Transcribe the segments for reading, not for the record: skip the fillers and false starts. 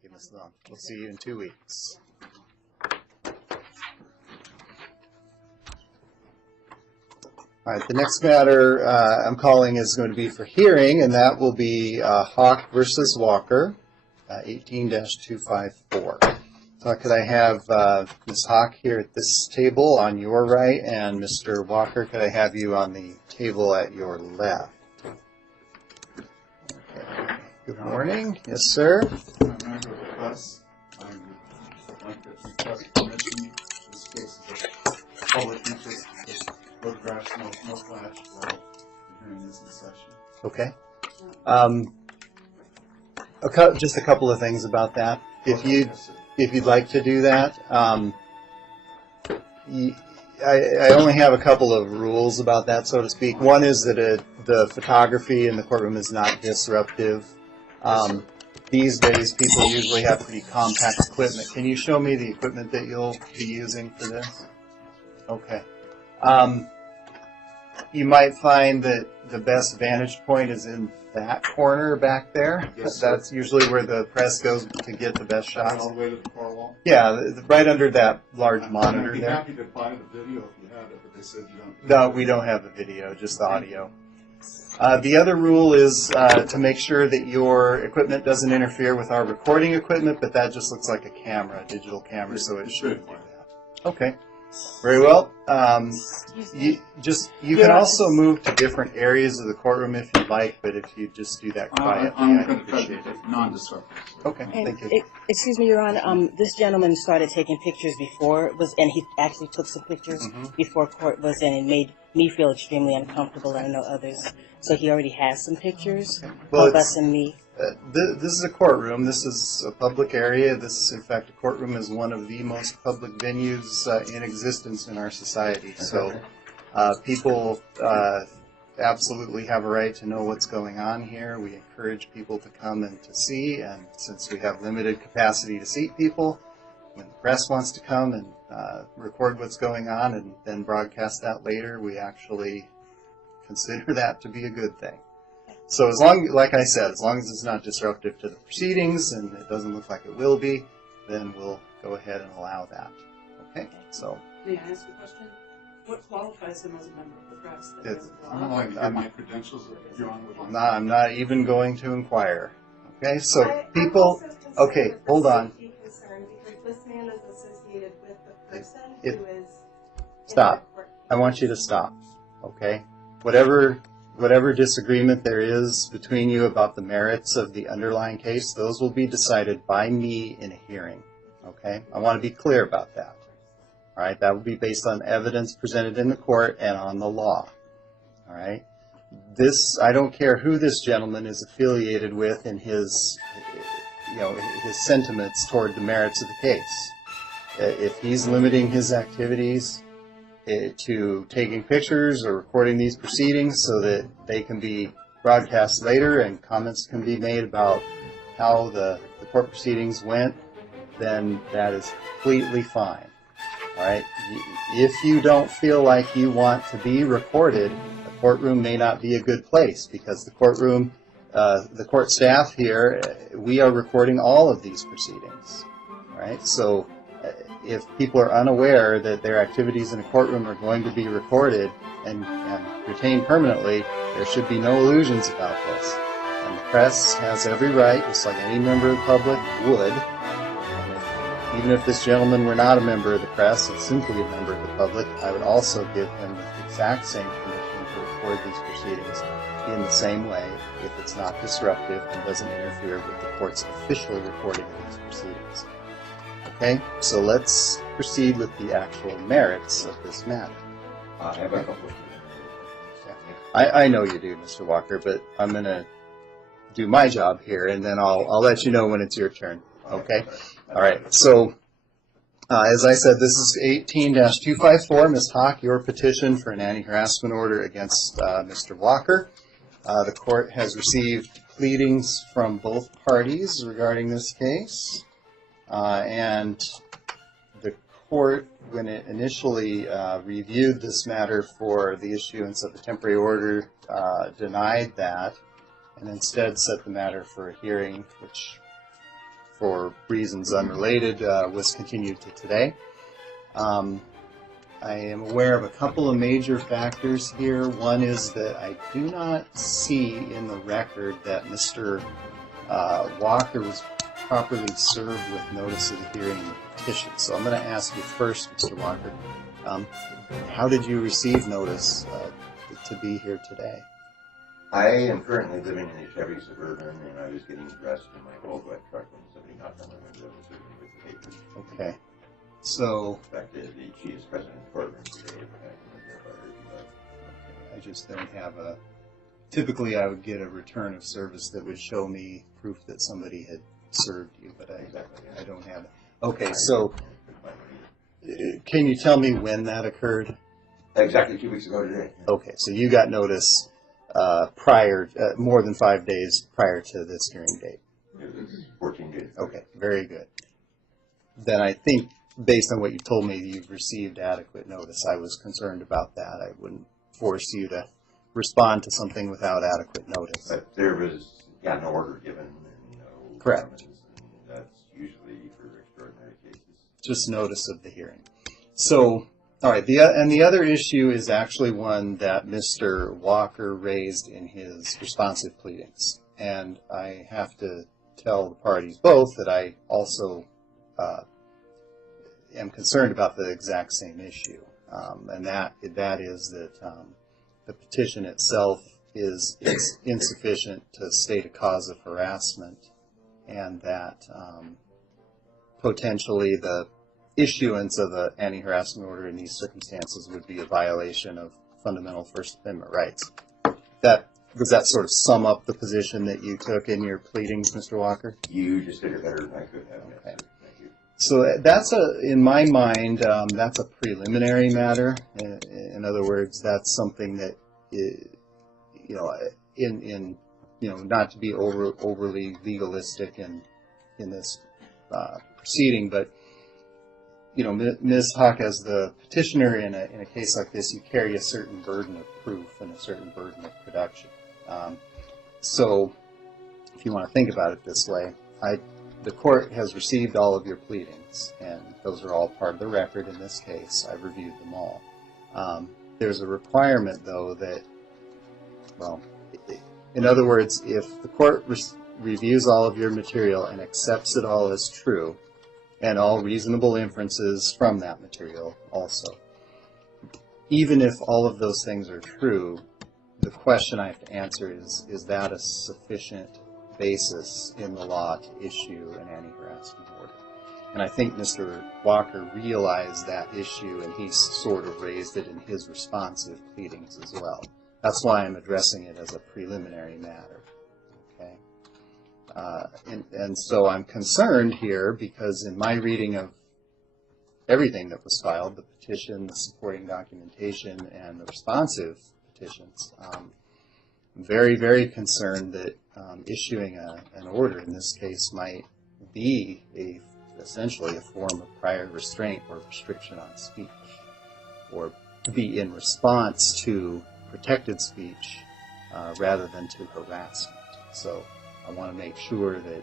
Thank you, Ms. Long. We'll see you in 2 weeks. All right, the next matter I'm calling is going to be for hearing, and that will be Hawk versus Walker, 18-254. So could I have Ms. Hawk here at this table on your right, and Mr. Walker, could I have you on the table at your left? Okay. Good morning. Yes, sir. I'm a member of the press. I would like to request permission. This case is a public interest. Photographs, no flash, while the hearing is in session. Okay. Just a couple of things about that. If you'd like to do that, I only have a couple of rules about that, so to speak. One is that the photography in the courtroom is not disruptive. These days, people usually have pretty compact equipment. Can you show me the equipment that you'll be using for this? Okay. You might find that the best vantage point is in that corner back there. Yes, that's usually where the press goes to get the best shots. All the way to the far wall? Yeah, right under that large monitor I'd be there. happy to buy the video if you had it, but they said you don't. No, we don't have the video, just the audio. The other rule is to make sure that your equipment doesn't interfere with our recording equipment, but that just looks like a camera, a digital camera, so it shouldn't do that. Okay. Very well. You can also move to different areas of the courtroom if you'd like, but if you just do that quietly, I'd appreciate it. Non-disruptive. Okay, And thank you. Excuse me, Your Honor. This gentleman started taking pictures before and he actually took some pictures before court was in, and made me feel extremely uncomfortable. I know others, so he already has some pictures of us and me. This is a courtroom. This is a public area. In fact, a courtroom is one of the most public venues in existence in our society. So people absolutely have a right to know what's going on here. We encourage people to come and to see, and since we have limited capacity to seat people, when the press wants to come and record what's going on and then broadcast that later, we actually consider that to be a good thing. So like I said, as long as it's not disruptive to the proceedings and it doesn't look like it will be, then we'll go ahead and allow that. Okay? So. May I ask a question? What qualifies him as a member of the press? I don't like to give my credentials if Your Honor would like. No, I'm not even going to inquire. Okay? So people. Okay, hold on. Because this man is associated with the person who is. Stop. I want you to stop. Okay? Whatever disagreement there is between you about the merits of the underlying case, those will be decided by me in a hearing. Okay? I want to be clear about that. All right? That will be based on evidence presented in the court and on the law. All right? I don't care who this gentleman is affiliated with in his sentiments toward the merits of the case. If he's limiting his activities to taking pictures or recording these proceedings so that they can be broadcast later and comments can be made about how the court proceedings went, then that is completely fine. All right? If you don't feel like you want to be recorded, the courtroom may not be a good place, because the courtroom, the court staff here, we are recording all of these proceedings. All right? So if people are unaware that their activities in a courtroom are going to be recorded and retained permanently, there should be no illusions about this. And the press has every right, just like any member of the public would. And even if this gentleman were not a member of the press and simply a member of the public, I would also give him the exact same permission to record these proceedings in the same way if it's not disruptive and doesn't interfere with the court's official recording of these proceedings. Okay, so let's proceed with the actual merits of this matter. I have a couple of I know you do, Mr. Walker, but I'm going to do my job here, and then I'll let you know when it's your turn. Okay? All right. So, as I said, this is 18-254. Ms. Hawk, your petition for an anti-harassment order against Mr. Walker. The court has received pleadings from both parties regarding this case. And the court, when it initially reviewed this matter for the issuance of a temporary order, denied that and instead set the matter for a hearing, which for reasons unrelated, was continued to today. I am aware of a couple of major factors here. One is that I do not see in the record that Mr. Walker was properly served with notice of the hearing and the petition. So I'm going to ask you first, Mr. Walker, how did you receive notice to be here today? I am currently living in a Chevy Suburban, and I was getting dressed in my gold wet truck when somebody knocked on my window and served me with the papers. Okay. So In fact, she is present in the courtroom today. If I can verify her, if you like. I just don't have a. Typically, I would get a return of service that would show me proof that somebody had served you, but I don't have it. Okay, so can you tell me when that occurred? Exactly 2 weeks ago today. Okay, so you got notice prior, more than 5 days prior to this hearing date. It was 14 days. Okay, very good. Then I think, based on what you told me, you've received adequate notice. I was concerned about that. I wouldn't force you to respond to something without adequate notice. But there was no order given and no Correct. summons, and that's usually for extraordinary cases. Just notice of the hearing. So, all right, the other issue is actually one that Mr. Walker raised in his responsive pleadings. And I have to tell the parties both that I also am concerned about the exact same issue. And that is that the petition itself is insufficient to state a cause of harassment, and that potentially the issuance of an anti-harassment order in these circumstances would be a violation of fundamental First Amendment rights. Does that sort of sum up the position that you took in your pleadings, Mr. Walker? You just did it better than I could have. Yes, Okay. sir. Thank you. So that's in my mind, that's a preliminary matter. In other words, that's something that, not to be overly legalistic in this proceeding, but Ms. Hawk, as the petitioner in a case like this, you carry a certain burden of proof and a certain burden of production. So, if you want to think about it this way, the court has received all of your pleadings, and those are all part of the record in this case. I've reviewed them all. There's a requirement, though, that, in other words, if the court reviews all of your material and accepts it all as true, and all reasonable inferences from that material also, even if all of those things are true, the question I have to answer is that a sufficient basis in the law to issue an anti-harassment order? And I think Mr. Walker realized that issue, and he sort of raised it in his responsive pleadings as well. That's why I'm addressing it as a preliminary matter. Okay? And so I'm concerned here because in my reading of everything that was filed, the petition, the supporting documentation, and the responsive petitions, I'm very, very concerned that issuing an order in this case might be essentially a form of prior restraint or restriction on speech, or to be in response to protected speech rather than to harassment. So I want to make sure that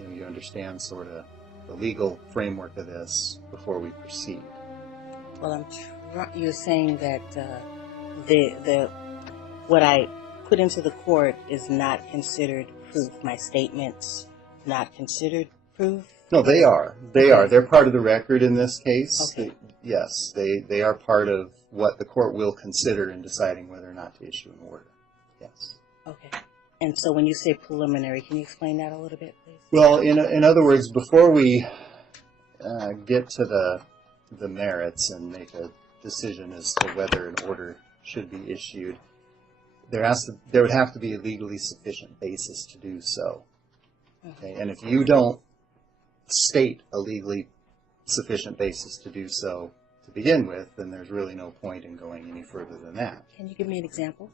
you understand sort of the legal framework of this before we proceed. Well, you're saying that what I put into the court is not considered proof. My statements not considered proof. No, they are. They are. They're part of the record in this case. Okay. Yes, they are part of what the court will consider in deciding whether or not to issue an order. Yes. Okay. And so when you say preliminary, can you explain that a little bit, please? Well, in other words, before we get to the merits and make a decision as to whether an order should be issued, there would have to be a legally sufficient basis to do so. Okay? And if you don't state a legally sufficient basis to do so to begin with, then there's really no point in going any further than that. Can you give me an example?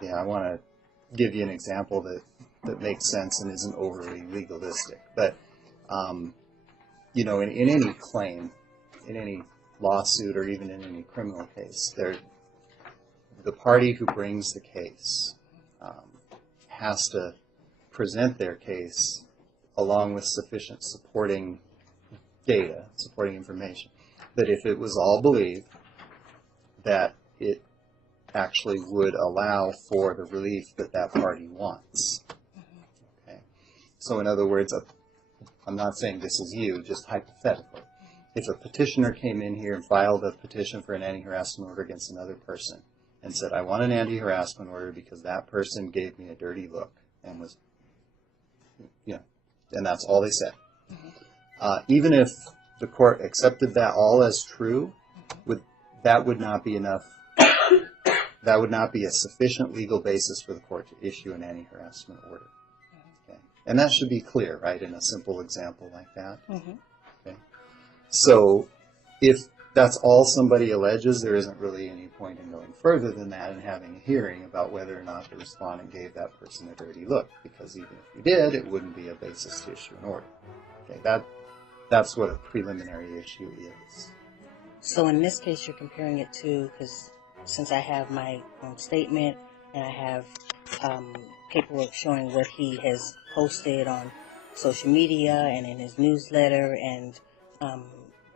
Yeah, I want to give you an example that makes sense and isn't overly legalistic. But, in any claim, in any lawsuit, or even in any criminal case, the party who brings the case has to present their case along with sufficient supporting data, supporting information, that if it was all believed, that it actually would allow for the relief that that party wants. Okay. So in other words, I'm not saying this is you, just hypothetically. If a petitioner came in here and filed a petition for an anti-harassment order against another person and said, I want an anti-harassment order because that person gave me a dirty look and was, and that's all they said. Even if the court accepted that all as true, that would not be enough. That would not be a sufficient legal basis for the court to issue an anti-harassment order. Okay. And that should be clear, right, in a simple example like that. Okay. So if that's all somebody alleges, there isn't really any point in going further than that and having a hearing about whether or not the respondent gave that person a dirty look, because even if you did, it wouldn't be a basis to issue an order. Okay, that's what a preliminary issue is. So in this case, you're comparing it to, because since I have my own statement and I have paperwork showing what he has posted on social media and in his newsletter, and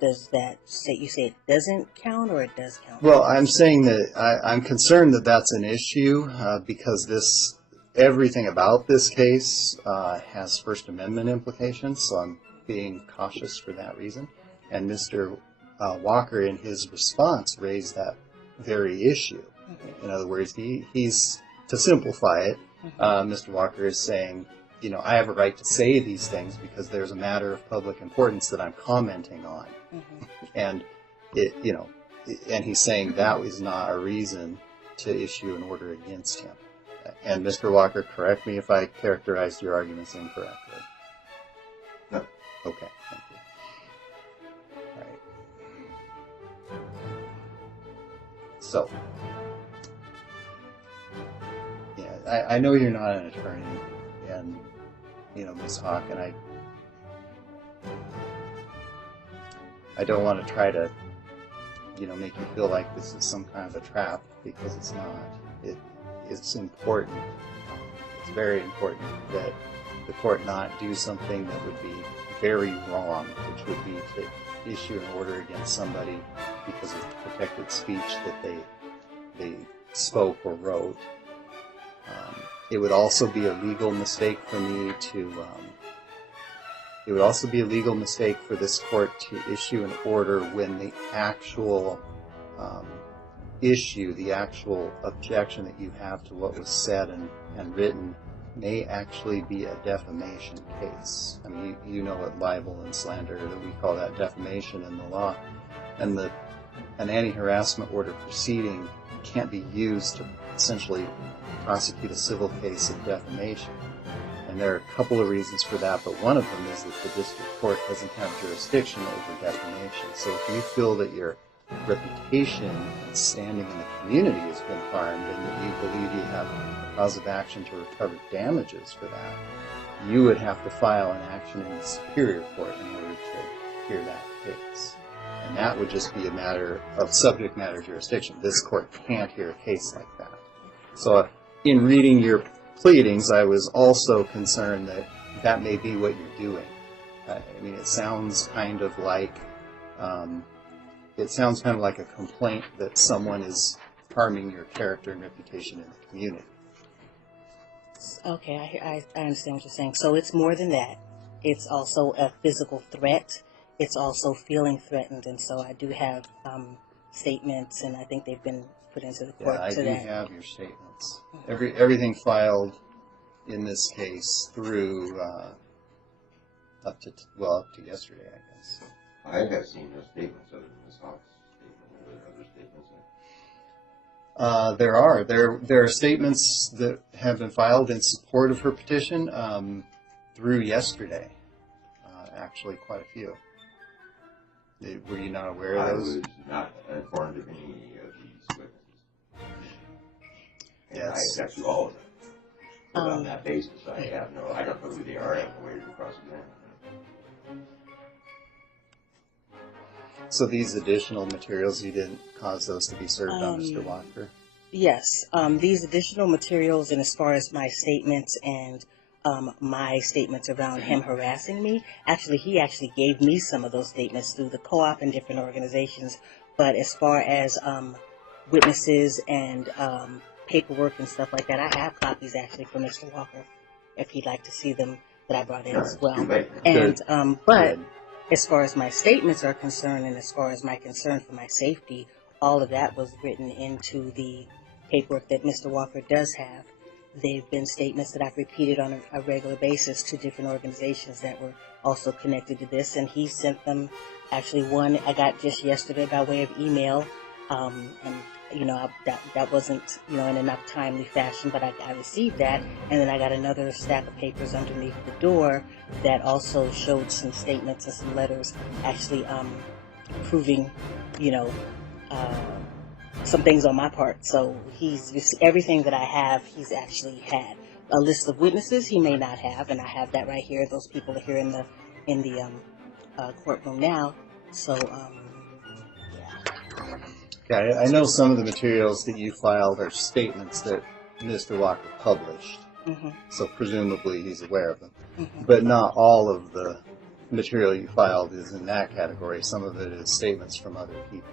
does that say, you say it doesn't count or it does count? Well, I'm saying that I'm concerned that that's an issue because everything about this case has First Amendment implications, so I'm being cautious for that reason. And Mr. Walker, in his response, raised that very issue. In other words, he's to simplify it, Mr. Walker is saying, I have a right to say these things because there's a matter of public importance that I'm commenting on. And and he's saying that was not a reason to issue an order against him. And Mr. Walker, correct me if I characterized your arguments incorrectly. No. Okay, thank you. All right. So, yeah, I know you're not an attorney, and Ms. Hawk, and I don't want to try to, make you feel like this is some kind of a trap, because it's not. It's important. It's very important that the court not do something that would be very wrong, which would be to issue an order against somebody because of protected speech that they spoke or wrote. It would also be a legal mistake for me to. It would also be a legal mistake for this court to issue an order when the actual issue, the actual objection that you have to what was said and written may actually be a defamation case. I mean, you know what libel and slander, that we call that defamation in the law. And an anti-harassment order proceeding can't be used to essentially prosecute a civil case of defamation. And there are a couple of reasons for that, but one of them is that the district court doesn't have jurisdiction over defamation. So if you feel that your reputation and standing in the community has been harmed and that you believe you have a cause of action to recover damages for that, you would have to file an action in the Superior Court in order to hear that case. And that would just be a matter of subject matter jurisdiction. This court can't hear a case like that. So in reading your pleadings, I was also concerned that that may be what you're doing. I mean, it sounds kind of like a complaint that someone is harming your character and reputation in the community. Okay, I understand what you're saying. So it's more than that. It's also a physical threat. It's also feeling threatened, and so I do have statements, and I think they've been put into the court today. I do have your statements. Everything filed in this case through up to yesterday, I guess. I have seen no statements other than Ms. Hawk's statement. Are there other statements? There are statements that have been filed in support of her petition through yesterday. Actually, quite a few. Were you not aware of those? I was not informed of any of these witnesses. And Yes. I accept you all of them. But on that basis, I don't know who they are. I have no way to cross-examine them. So these additional materials, you didn't cause those to be served on Mr. Walker? Yes, these additional materials, and as far as my statements and my statements around him harassing me. Actually, he actually gave me some of those statements through the co-op and different organizations. But as far as witnesses and paperwork and stuff like that, I have copies actually from Mr. Walker, if he'd like to see them, that I brought in as well. And but as far as my statements are concerned, and as far as my concern for my safety, all of that was written into the paperwork that Mr. Walker does have. They've been statements that I've repeated on a regular basis to different organizations that were also connected to this, and he sent them. Actually, one I got just yesterday by way of email, and that wasn't in enough timely fashion, but I received that, and then I got another stack of papers underneath the door that also showed some statements and some letters actually proving, some things on my part. So everything that I have, he's actually had. A list of witnesses he may not have, and I have that right here. Those people are here in the courtroom now. So Okay, I know some of the materials that you filed are statements that Mr. Walker published, so presumably he's aware of them. But not all of the material you filed is in that category. Some of it is statements from other people.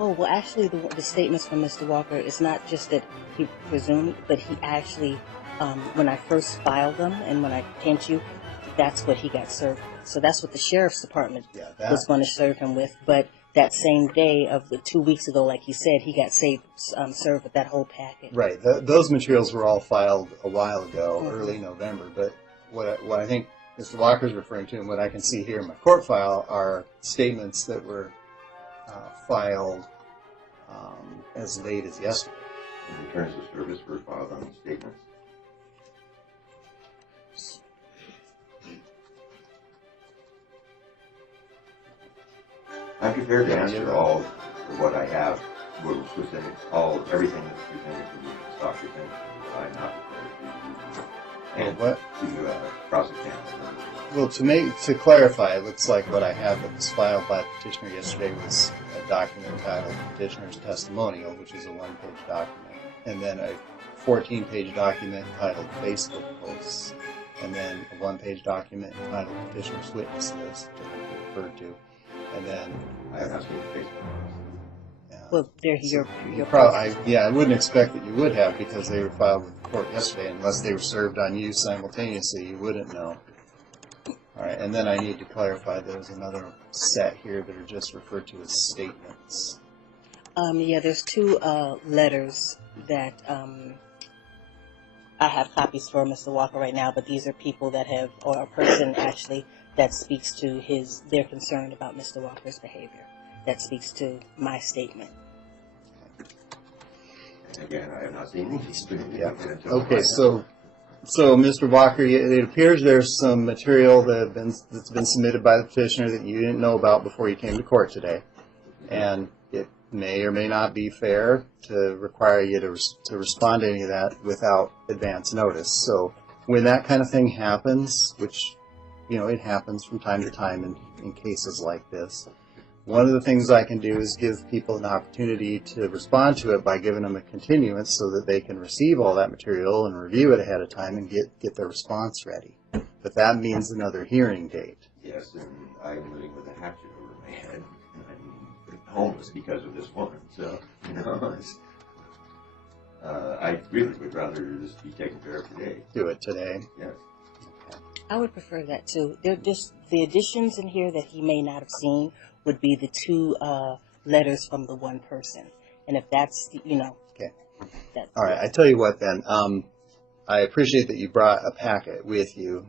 Oh, well, actually, the statements from Mr. Walker, it's not just that he presumed, but he actually, when I first filed them and when I came to you, that's what he got served with. So that's what the sheriff's department was going to serve him with. But that same day of 2 weeks ago, like he said, he got served with that whole packet. Right. Those materials were all filed a while ago, early November. But what I think Mr. Walker's referring to, and what I can see here in my court file, are statements that were filed as late as yesterday. And returns of service were filed on the statements. I'm prepared to answer all of what I have, what was presented, everything that's presented to me, stock presented to me, but I'm not prepared to cross-examine. Well, to clarify, it looks like what I have that was filed by the petitioner yesterday was a document entitled Petitioner's Testimonial, which is a one-page document, and then a 14-page document titled Facebook Posts, and then a one-page document entitled Petitioner's Witness List, which I think you referred to, and then I have not seen the Facebook. Well, they're your I wouldn't expect that you would have, because they were filed with the court yesterday. Unless they were served on you simultaneously, you wouldn't know. All right, and then I need to clarify there's another set here that are just referred to as statements. There's two letters that I have copies for Mr. Walker right now, but these are people that have, or a person actually, that speaks to their concern about Mr. Walker's behavior. That speaks to my statement. Again, I have not seen these. Okay, so Mr. Walker, it appears there's some material that's been submitted by the petitioner that you didn't know about before you came to court today, and it may or may not be fair to require you to respond to any of that without advance notice. So when that kind of thing happens, which it happens from time to time in cases like this, one of the things I can do is give people an opportunity to respond to it by giving them a continuance so that they can receive all that material and review it ahead of time and get their response ready. But that means another hearing date. Yes, and I'm living with a hatchet over my head. I'm homeless because of this woman, so, I really would rather this be taken care of today. Do it today. Yes. I would prefer that too. They're just the additions in here that he may not have seen would be the two letters from the one person, and if that's Okay. All right. I tell you what then. I appreciate that you brought a packet with you.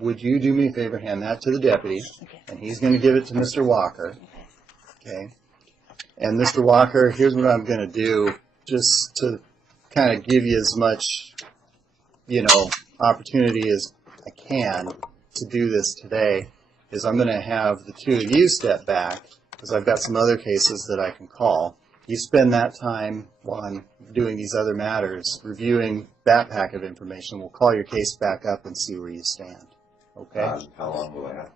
Would you do me a favor, hand that to the deputy, and he's going to give it to Mr. Walker. Okay. And Mr. Walker, here's what I'm going to do, just to kind of give you as much, opportunity as I can to do this today, is I'm going to have the two of you step back, because I've got some other cases that I can call. You spend that time while I'm doing these other matters, reviewing that pack of information. We'll call your case back up and see where you stand. Okay? How long will I have?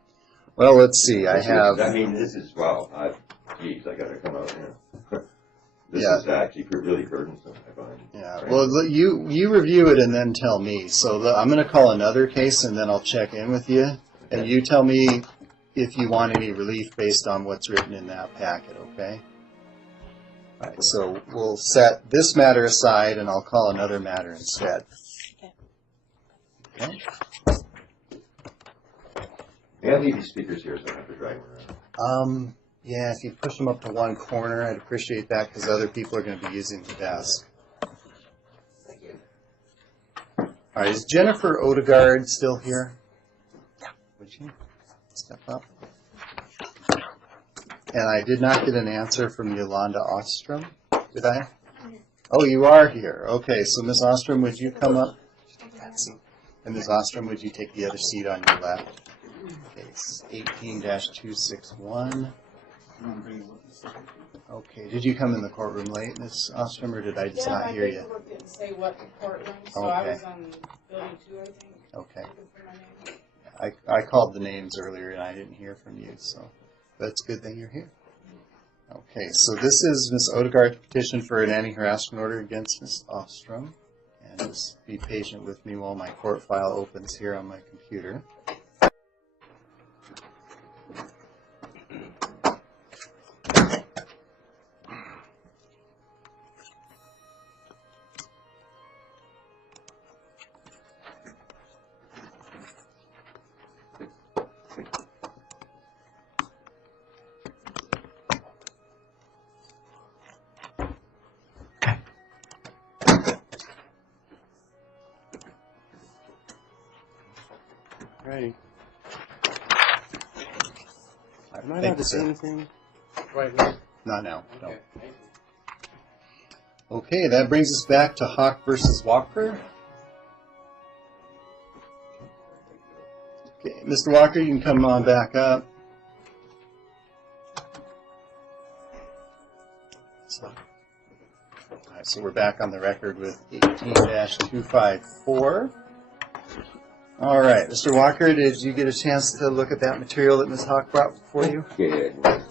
Well, let's see. This is, I got to come out here. This Yeah. is actually really burdensome, I find. Yeah, well, you review it and then tell me. So I'm going to call another case and then I'll check in with you. And you tell me if you want any relief based on what's written in that packet, okay? All right, so we'll set this matter aside and I'll call another matter instead. Okay? May I leave these speakers here so I don't have to drag them around? Yeah, if you push them up to one corner, I'd appreciate that because other people are going to be using the desk. Thank you. All right, is Jennifer Odegaard still here? Yeah. Would you step up? And I did not get an answer from Yolanda Ostrom, did I? Oh, you are here. Okay, so Ms. Ostrom, would you come up? And Ms. Ostrom, would you take the other seat on your left? Case 18-261. Okay, did you come in the courtroom late, Ms. Ostrom, or did I just not hear you? paperwork didn't say what courtroom, so Okay. I was on building 2, I think. Okay. Looking for my name. I called the names earlier and I didn't hear from you, so that's good that you're here. Okay, so this is Ms. Odegaard's petition for an anti-harassment order against Ms. Ostrom. And just be patient with me while my court file opens here on my computer. Ready. Am I allowed to say anything? Right now. Not now. No. Okay, thank you. Okay, that brings us back to Hawk versus Walker. Okay, Mr. Walker, you can come on back up. So, all right, so we're back on the record with 18-254. All right, Mr. Walker, did you get a chance to look at that material that Ms. Hawk brought for you? Yeah, I have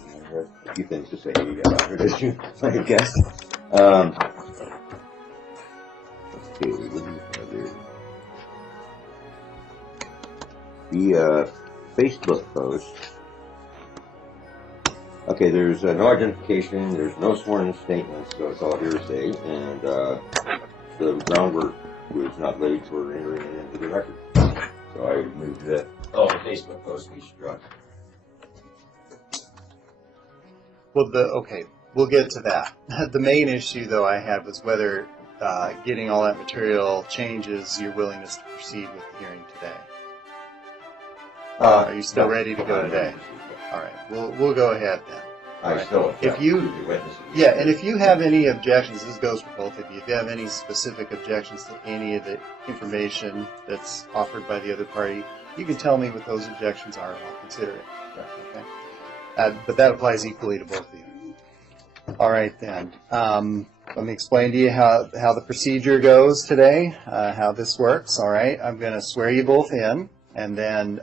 a few things to say about her issue, I guess. Okay, what do we have there? The Facebook post. Okay, there's no identification, there's no sworn in statements, so it's all hearsay, and the groundwork was not laid for entering it into the record. So I moved that. Oh, the Facebook post we struck. Well, okay, we'll get to that. The main issue, though, I had was whether getting all that material changes your willingness to proceed with the hearing today. Are you still ready to go today? All right, we'll go ahead then. I still If you- the witnesses. Yeah, and if you have any objections, this goes for both of you. If you have any specific objections to any of the information that's offered by the other party, you can tell me what those objections are, and I'll consider it. Okay? But that applies equally to both of you. All right, then. Let me explain to you how the procedure goes today, how this works. All right, I'm going to swear you both in, and then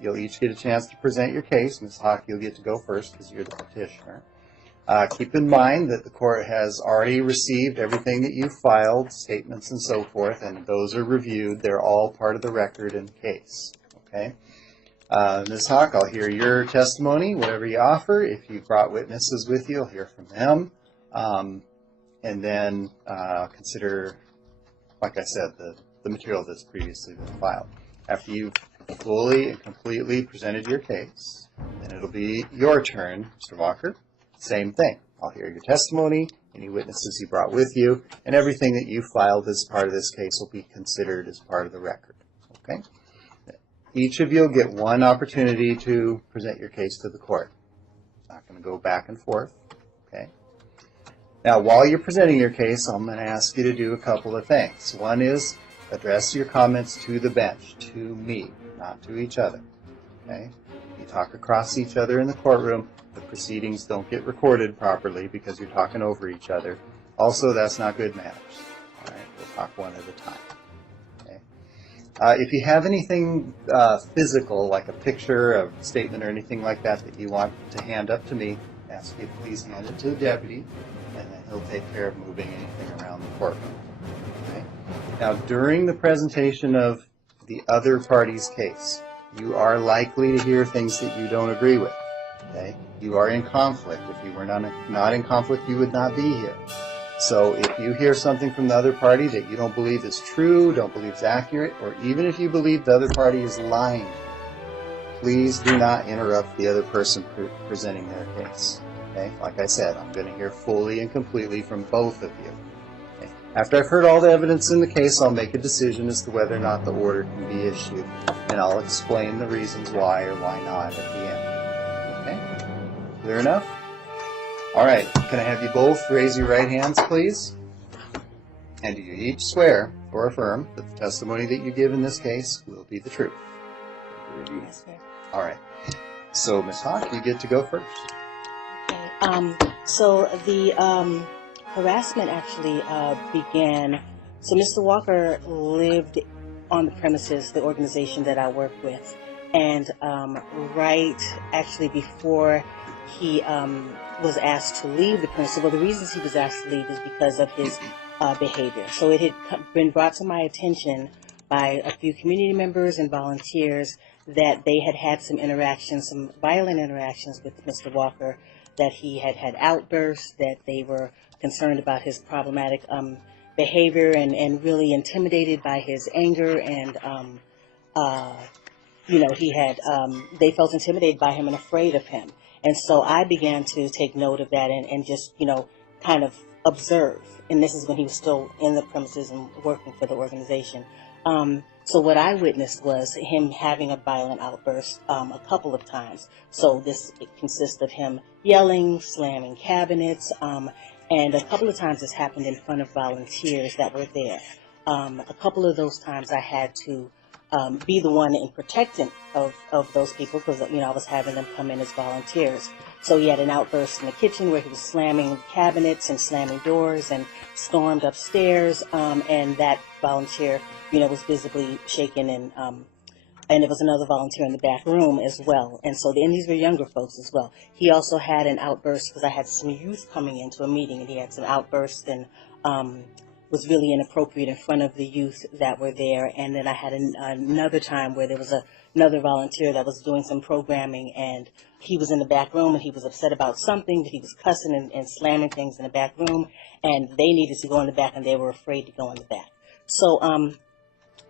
you'll each get a chance to present your case. Ms. Hawk, you'll get to go first because you're the petitioner. Keep in mind that the court has already received everything that you filed, statements and so forth, and those are reviewed. They're all part of the record in the case. Okay? Ms. Hawk, I'll hear your testimony, whatever you offer. If you brought witnesses with you, I'll hear from them. And then consider, like I said, the material that's previously been filed. After you've fully and completely presented your case, then it'll be your turn, Mr. Walker. Same thing. I'll hear your testimony, any witnesses you brought with you, and everything that you filed as part of this case will be considered as part of the record. Okay? Each of you will get one opportunity to present your case to the court. It's not going to go back and forth. Okay? Now, while you're presenting your case, I'm going to ask you to do a couple of things. One is address your comments to the bench, to me, not to each other. Okay? You talk across each other in the courtroom. The proceedings don't get recorded properly because you're talking over each other. Also, that's not good manners. All right? We'll talk one at a time. Okay? If you have anything physical, like a picture, a statement, or anything like that that you want to hand up to me, I ask you to please hand it to the deputy, and then he'll take care of moving anything around the courtroom. Okay? Now, during the presentation of the other party's case, you are likely to hear things that you don't agree with. Okay? You are in conflict. If you were not in conflict, you would not be here. So if you hear something from the other party that you don't believe is true, don't believe is accurate, or even if you believe the other party is lying, please do not interrupt the other person presenting their case. Okay? Like I said, I'm going to hear fully and completely from both of you. Okay? After I've heard all the evidence in the case, I'll make a decision as to whether or not the order can be issued, and I'll explain the reasons why or why not at the end. Okay? Clear enough? All right. Can I have you both raise your right hands, please? And do you each swear or affirm that the testimony that you give in this case will be the truth? Yes, sir. All right. So, Ms. Hawk, you get to go first. Okay. So the harassment actually began. So Mr. Walker lived on the premises, the organization that I work with, and right actually before he was asked to leave the premises. Well, the reasons he was asked to leave is because of his behavior. So it had been brought to my attention by a few community members and volunteers that they had had some interactions, some violent interactions with Mr. Walker, that he had had outbursts, that they were concerned about his problematic behavior and really intimidated by his anger, and he had they felt intimidated by him and afraid of him. And so I began to take note of that and just, kind of observe. And this is when he was still in the premises and working for the organization. So what I witnessed was him having a violent outburst a couple of times. So it consists of him yelling, slamming cabinets, and a couple of times this happened in front of volunteers that were there. A couple of those times I had to be the one in protecting of those people because, I was having them come in as volunteers. So he had an outburst in the kitchen where he was slamming cabinets and slamming doors and stormed upstairs, and that volunteer, was visibly shaken, and there was another volunteer in the back room as well. And these were younger folks as well. He also had an outburst because I had some youth coming into a meeting, and he had some outbursts and was really inappropriate in front of the youth that were there. And then I had another time where there was another volunteer that was doing some programming, and he was in the back room and he was upset about something, that he was cussing and slamming things in the back room, and they needed to go in the back and they were afraid to go in the back. So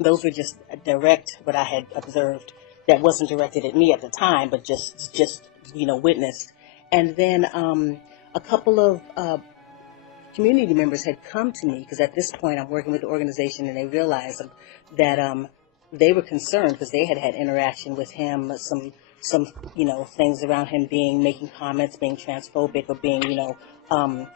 those were just direct what I had observed that wasn't directed at me at the time, but just witnessed. And then a couple of community members had come to me, because at this point I'm working with the organization, and they realized that they were concerned because they had had interaction with him, some things around him making comments, being transphobic, or being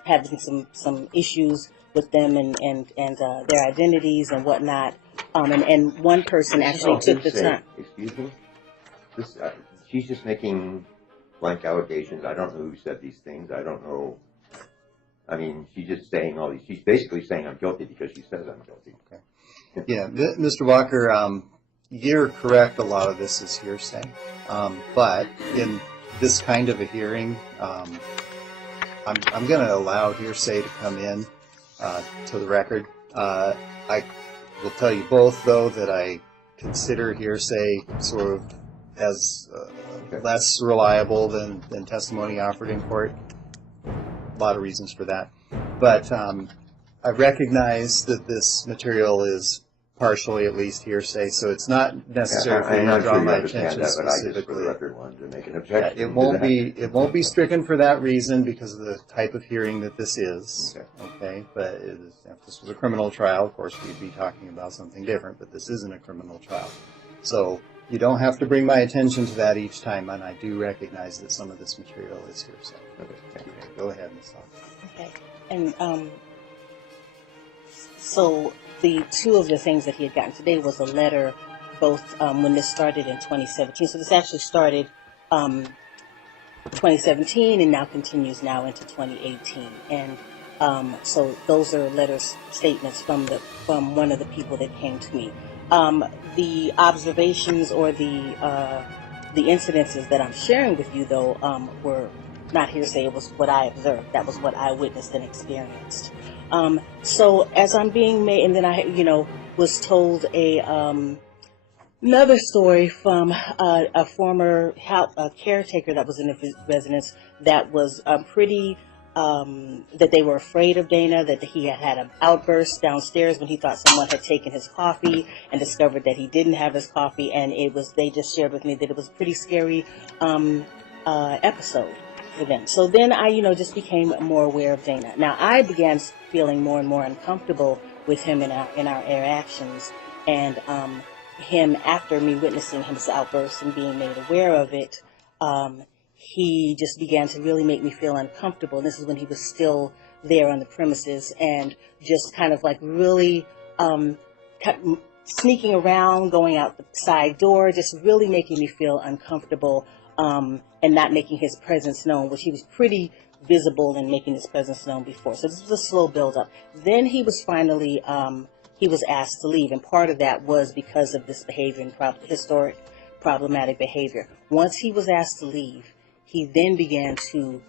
having some issues with them and their identities and whatnot. And one person actually took the time. Excuse me? She's just making blank allegations. I don't know who said these things. I don't know. I mean, she's just saying all these. She's basically saying I'm guilty because she says I'm guilty. Okay. Yeah, Mr. Walker, you're correct. A lot of this is hearsay. But in this kind of a hearing, I'm going to allow hearsay to come in to the record. I will tell you both, though, that I consider hearsay sort of as less reliable than testimony offered in court. A lot of reasons for that. But I recognize that this material is partially at least hearsay, so it's not necessary for you to draw my attention specifically. It won't be stricken for that reason because of the type of hearing that this is. Okay, but if this was a criminal trial, of course we'd be talking about something different. But this isn't a criminal trial, so you don't have to bring my attention to that each time. And I do recognize that some of this material is hearsay. Okay, go ahead, Ms. Hawk. Okay, and so the two of the things that he had gotten today was a letter, both when this started in 2017. So this actually started 2017 and now continues now into 2018. And so those are statements from one of the people that came to me. The observations or the incidences that I'm sharing with you, though, were not hearsay, it was what I observed. That was what I witnessed and experienced. So as I'm being made, and then I, was told another story from a former caretaker that was in the residence that was pretty, that they were afraid of Dana, that he had an outburst downstairs when he thought someone had taken his coffee and discovered that he didn't have his coffee, and they just shared with me that it was a pretty scary episode for them. So then I, just became more aware of Dana. Now I began feeling more and more uncomfortable with him in our interactions, and him, after me witnessing his outbursts and being made aware of it, he just began to really make me feel uncomfortable. And this is when he was still there on the premises, and just kind of like really sneaking around, going out the side door, just really making me feel uncomfortable, and not making his presence known, which he was pretty visible in making his presence known before. So this was a slow build-up. Then he was finally, he was asked to leave, and part of that was because of this behavior and historic problematic behavior. Once he was asked to leave, he then began to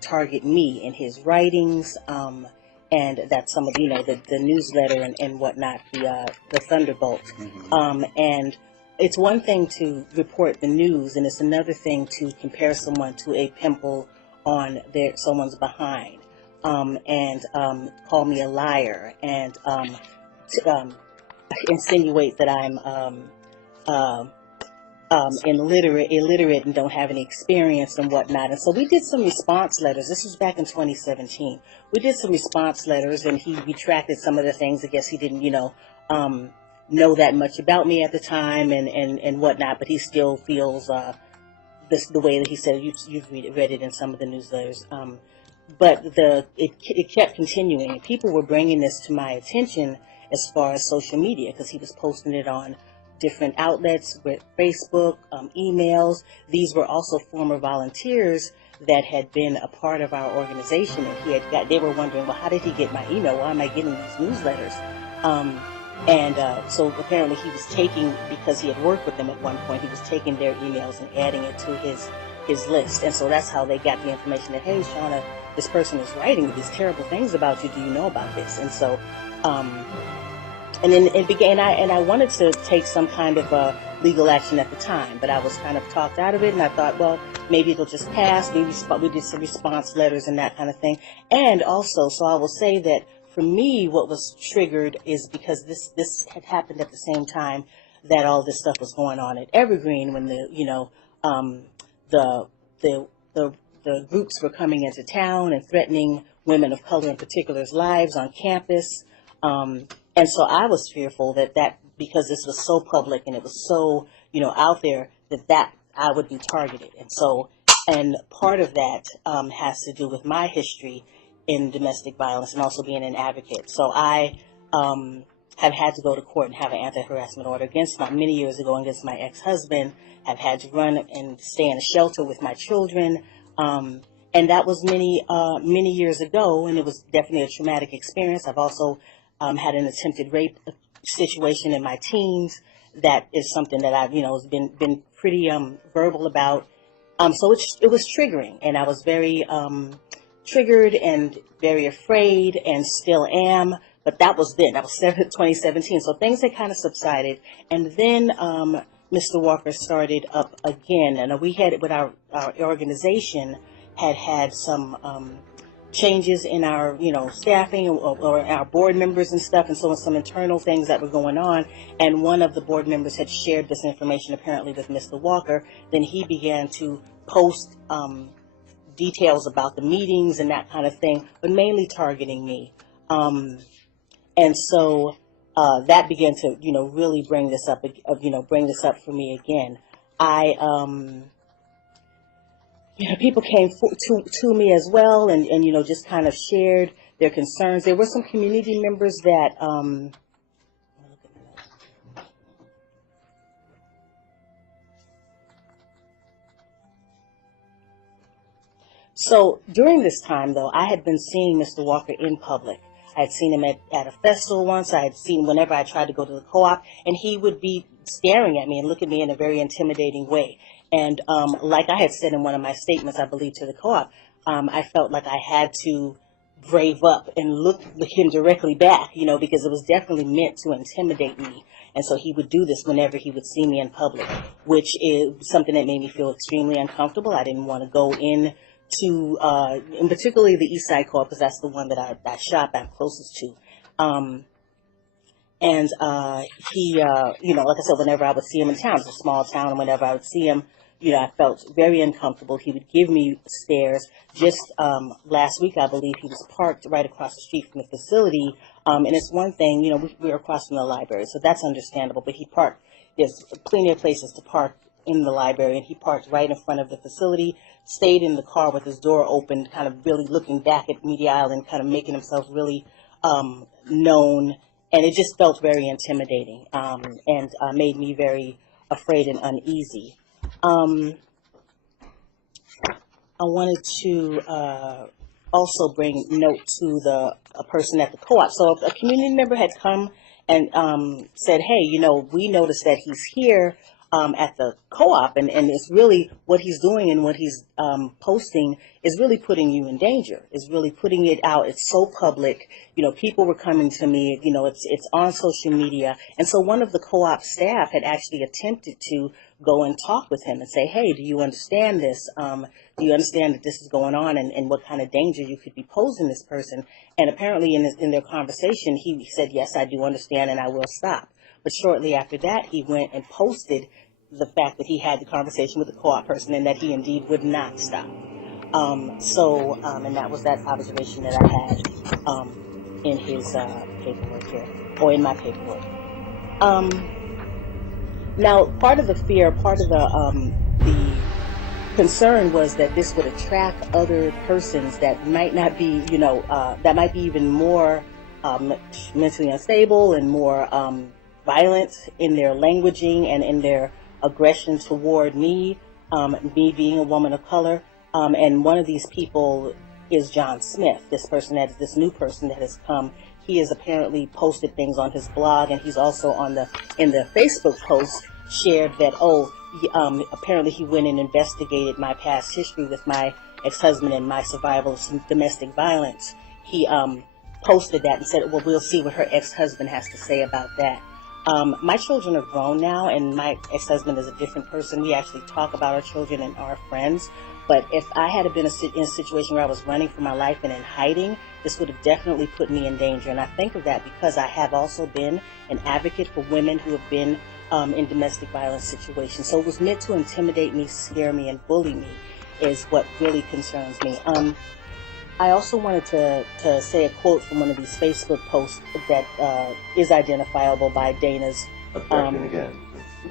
target me in his writings, and that's some of, the newsletter and whatnot, the Thunderbolt. And it's one thing to report the news, and it's another thing to compare someone to a pimple on someone's behind, and call me a liar, and insinuate that I'm illiterate and don't have any experience and whatnot. And so we did some response letters. This was back in 2017. We did some response letters, and he retracted some of the things. I guess he didn't, know that much about me at the time and whatnot, but he still feels the way that he said. You've read it in some of the newsletters. But it kept continuing. People were bringing this to my attention as far as social media, because he was posting it on different outlets, with Facebook, emails. These were also former volunteers that had been a part of our organization, and they were wondering, well, how did he get my email? Why am I getting these newsletters? So apparently he was taking, because he had worked with them at one point, he was taking their emails and adding it to his list. And so that's how they got the information that, hey, Shawna, this person is writing these terrible things about you. Do you know about this? And so, and then it began, and I wanted to take some kind of legal action at the time, but I was kind of talked out of it, and I thought, well, maybe it'll just pass. Maybe we did some response letters and that kind of thing. And also, so I will say that for me, what was triggered is because this had happened at the same time that all this stuff was going on at Evergreen, when the groups were coming into town and threatening women of color in particular's lives on campus. And so I was fearful that because this was so public and it was so, out there, that I would be targeted. And so, and part of that has to do with my history in domestic violence and also being an advocate. So I have had to go to court and have an anti-harassment order many years ago against my ex-husband. Have had to run and stay in a shelter with my children. And that was many years ago, and it was definitely a traumatic experience. I've also had an attempted rape situation in my teens. That is something that I've, has been pretty verbal about. So it was triggering, and I was very triggered and very afraid, and still am. But that was then. That was 2017. So things had kind of subsided, and then Mr. Walker started up again, and we had, with our organization, had some changes in our, staffing or our board members and stuff, and so some internal things that were going on. And one of the board members had shared this information apparently with Mr. Walker. Then he began to post details about the meetings and that kind of thing, but mainly targeting me. And so that began to, really bring this up for me again. People came to me as well, and just kind of shared their concerns. There were some community members that, so during this time, though, I had been seeing Mr. Walker in public. I had seen him at a festival once. I had seen whenever I tried to go to the co-op, and he would be staring at me and look at me in a very intimidating way. And like I had said in one of my statements, I believe, to the co-op, I felt like I had to brave up and look him directly back, because it was definitely meant to intimidate me. And so he would do this whenever he would see me in public, which is something that made me feel extremely uncomfortable. I didn't want to go in to, and particularly the East Side Co-op, because that's the one that I shop I'm closest to. And he, like I said, whenever I would see him in town, it's a small town, and whenever I would see him, I felt very uncomfortable. He would give me stares. Just last week, I believe, he was parked right across the street from the facility. And it's one thing, we were across from the library, so that's understandable. But he parked, there's plenty of places to park in the library, and he parked right in front of the facility, stayed in the car with his door open, kind of really looking back at Media Island, kind of making himself really known. And it just felt very intimidating and made me very afraid and uneasy. I wanted to also bring note to a person at the co-op. So a community member had come and said, hey, we noticed that he's here at the co-op, and it's really what he's doing and what he's posting is really putting you in danger. Is really putting it out. It's so public. People were coming to me. It's on social media. And so one of the co-op staff had actually attempted to go and talk with him and say, hey, do you understand this? Do you understand that this is going on and what kind of danger you could be posing this person? And apparently in their conversation, he said, yes, I do understand and I will stop. But shortly after that, he went and posted the fact that he had the conversation with the co-op person and that he indeed would not stop. And that was that observation that I had in his paperwork here, or in my paperwork. Now, part of the fear, part of the concern was that this would attract other persons that might not be, that might be even more mentally unstable and more violent in their languaging and in their aggression toward me, me being a woman of color. And one of these people is John Smith, this new person that has come. He has apparently posted things on his blog, and he's also in the Facebook post shared that, apparently he went and investigated my past history with my ex-husband and my survival of some domestic violence. He posted that and said, well, we'll see what her ex-husband has to say about that. My children are grown now, and my ex-husband is a different person. We actually talk about our children and our friends. But if I had been in a situation where I was running for my life and in hiding, this would have definitely put me in danger. And I think of that because I have also been an advocate for women who have been in domestic violence situations. So it was meant to intimidate me, scare me, and bully me is what really concerns me. I also wanted to say a quote from one of these Facebook posts that is identifiable by Dana's. Objection again.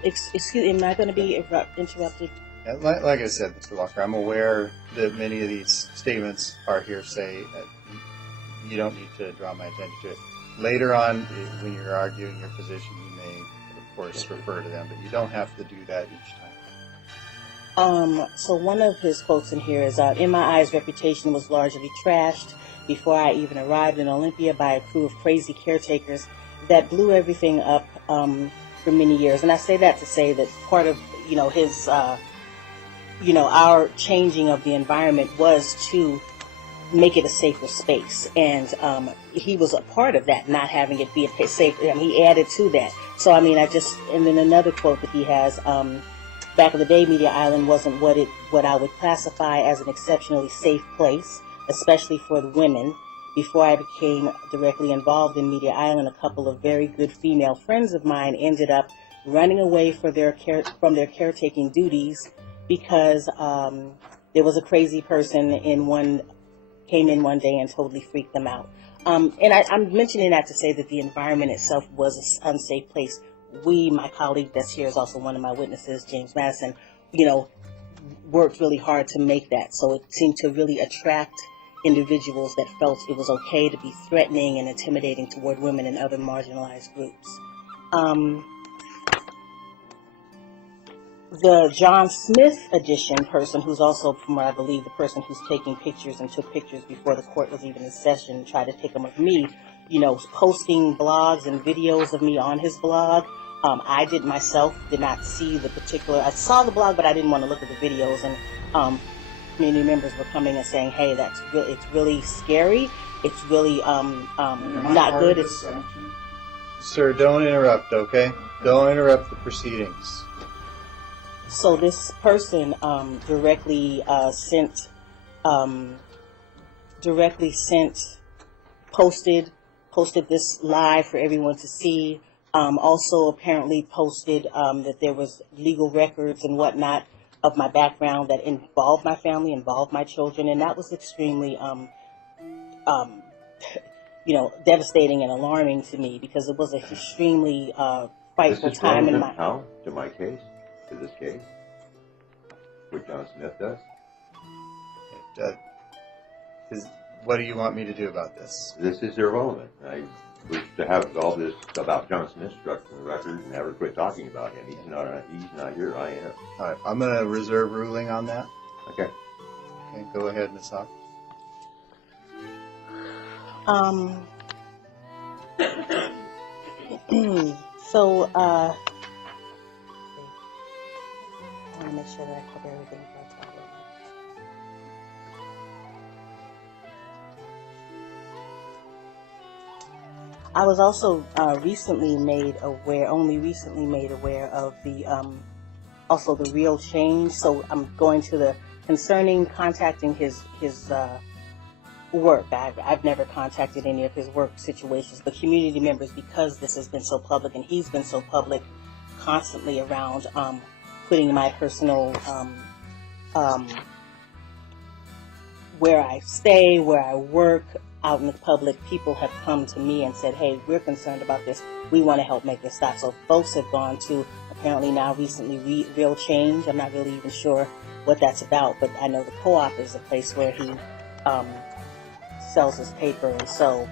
Excuse me, am I going to be interrupted? Like I said, Mr. Walker, I'm aware that many of these statements are hearsay. You don't need to draw my attention to it. Later on, when you're arguing your position, you may, of course, refer to them, but you don't have to do that each time. So one of his quotes in here is, in my eyes, reputation was largely trashed before I even arrived in Oympia by a crew of crazy caretakers that blew everything up for many years. And I say that to say that part of, his, our changing of the environment was to make it a safer space. And he was a part of that, not having it be a safe. He added to that. So, and then another quote that he has, back in the day, Media Island wasn't what I would classify as an exceptionally safe place, especially for the women. Before I became directly involved in Media Island, a couple of very good female friends of mine ended up running away from their caretaking duties because there was a crazy person came in one day and totally freaked them out. And I'm mentioning that to say that the environment itself was an unsafe place. My colleague that's here is also one of my witnesses, James Madison, worked really hard to make that. So it seemed to really attract individuals that felt it was okay to be threatening and intimidating toward women and other marginalized groups. The John Smith edition person, who's also, from what I believe, the person who's taking pictures and took pictures before the court was even in session and tried to take them of me, posting blogs and videos of me on his blog, I did myself did not see the particular. I saw the blog, but I didn't want to look at the videos. And community members were coming and saying, "Hey, it's really scary. It's really not good." It's Sir, don't interrupt, okay? Don't interrupt the proceedings. so this person directly posted this live for everyone to see. Also apparently posted that there was legal records and whatnot of my background that involved my family, involved my children, and that was extremely devastating and alarming to me because it was an extremely frightful This is time in relevant my. how to my case, to this case, what John Smith does. What do you want me to do about this? This is irrelevant. I wish to have all this about John Smith struck from the record and never quit talking about him. He's not here. I am. All right, I'm going to reserve ruling on that. Okay. Okay, go ahead, Ms. Hawk. So, I want to make sure that I cover everything before I talk about it. I was also only recently made aware of the also the real change. So I'm going to the contacting his work. I've never contacted any of his work situations, but community members, because this has been so public and he's been so public constantly around putting my personal where I stay, where I work, out in the public, people have come to me and said, "Hey, we're concerned about this. We want to help make this stop." So folks have gone to apparently now recently Real Change. I'm not really even sure what that's about, but I know the Co-op is a place where he sells his paper, and so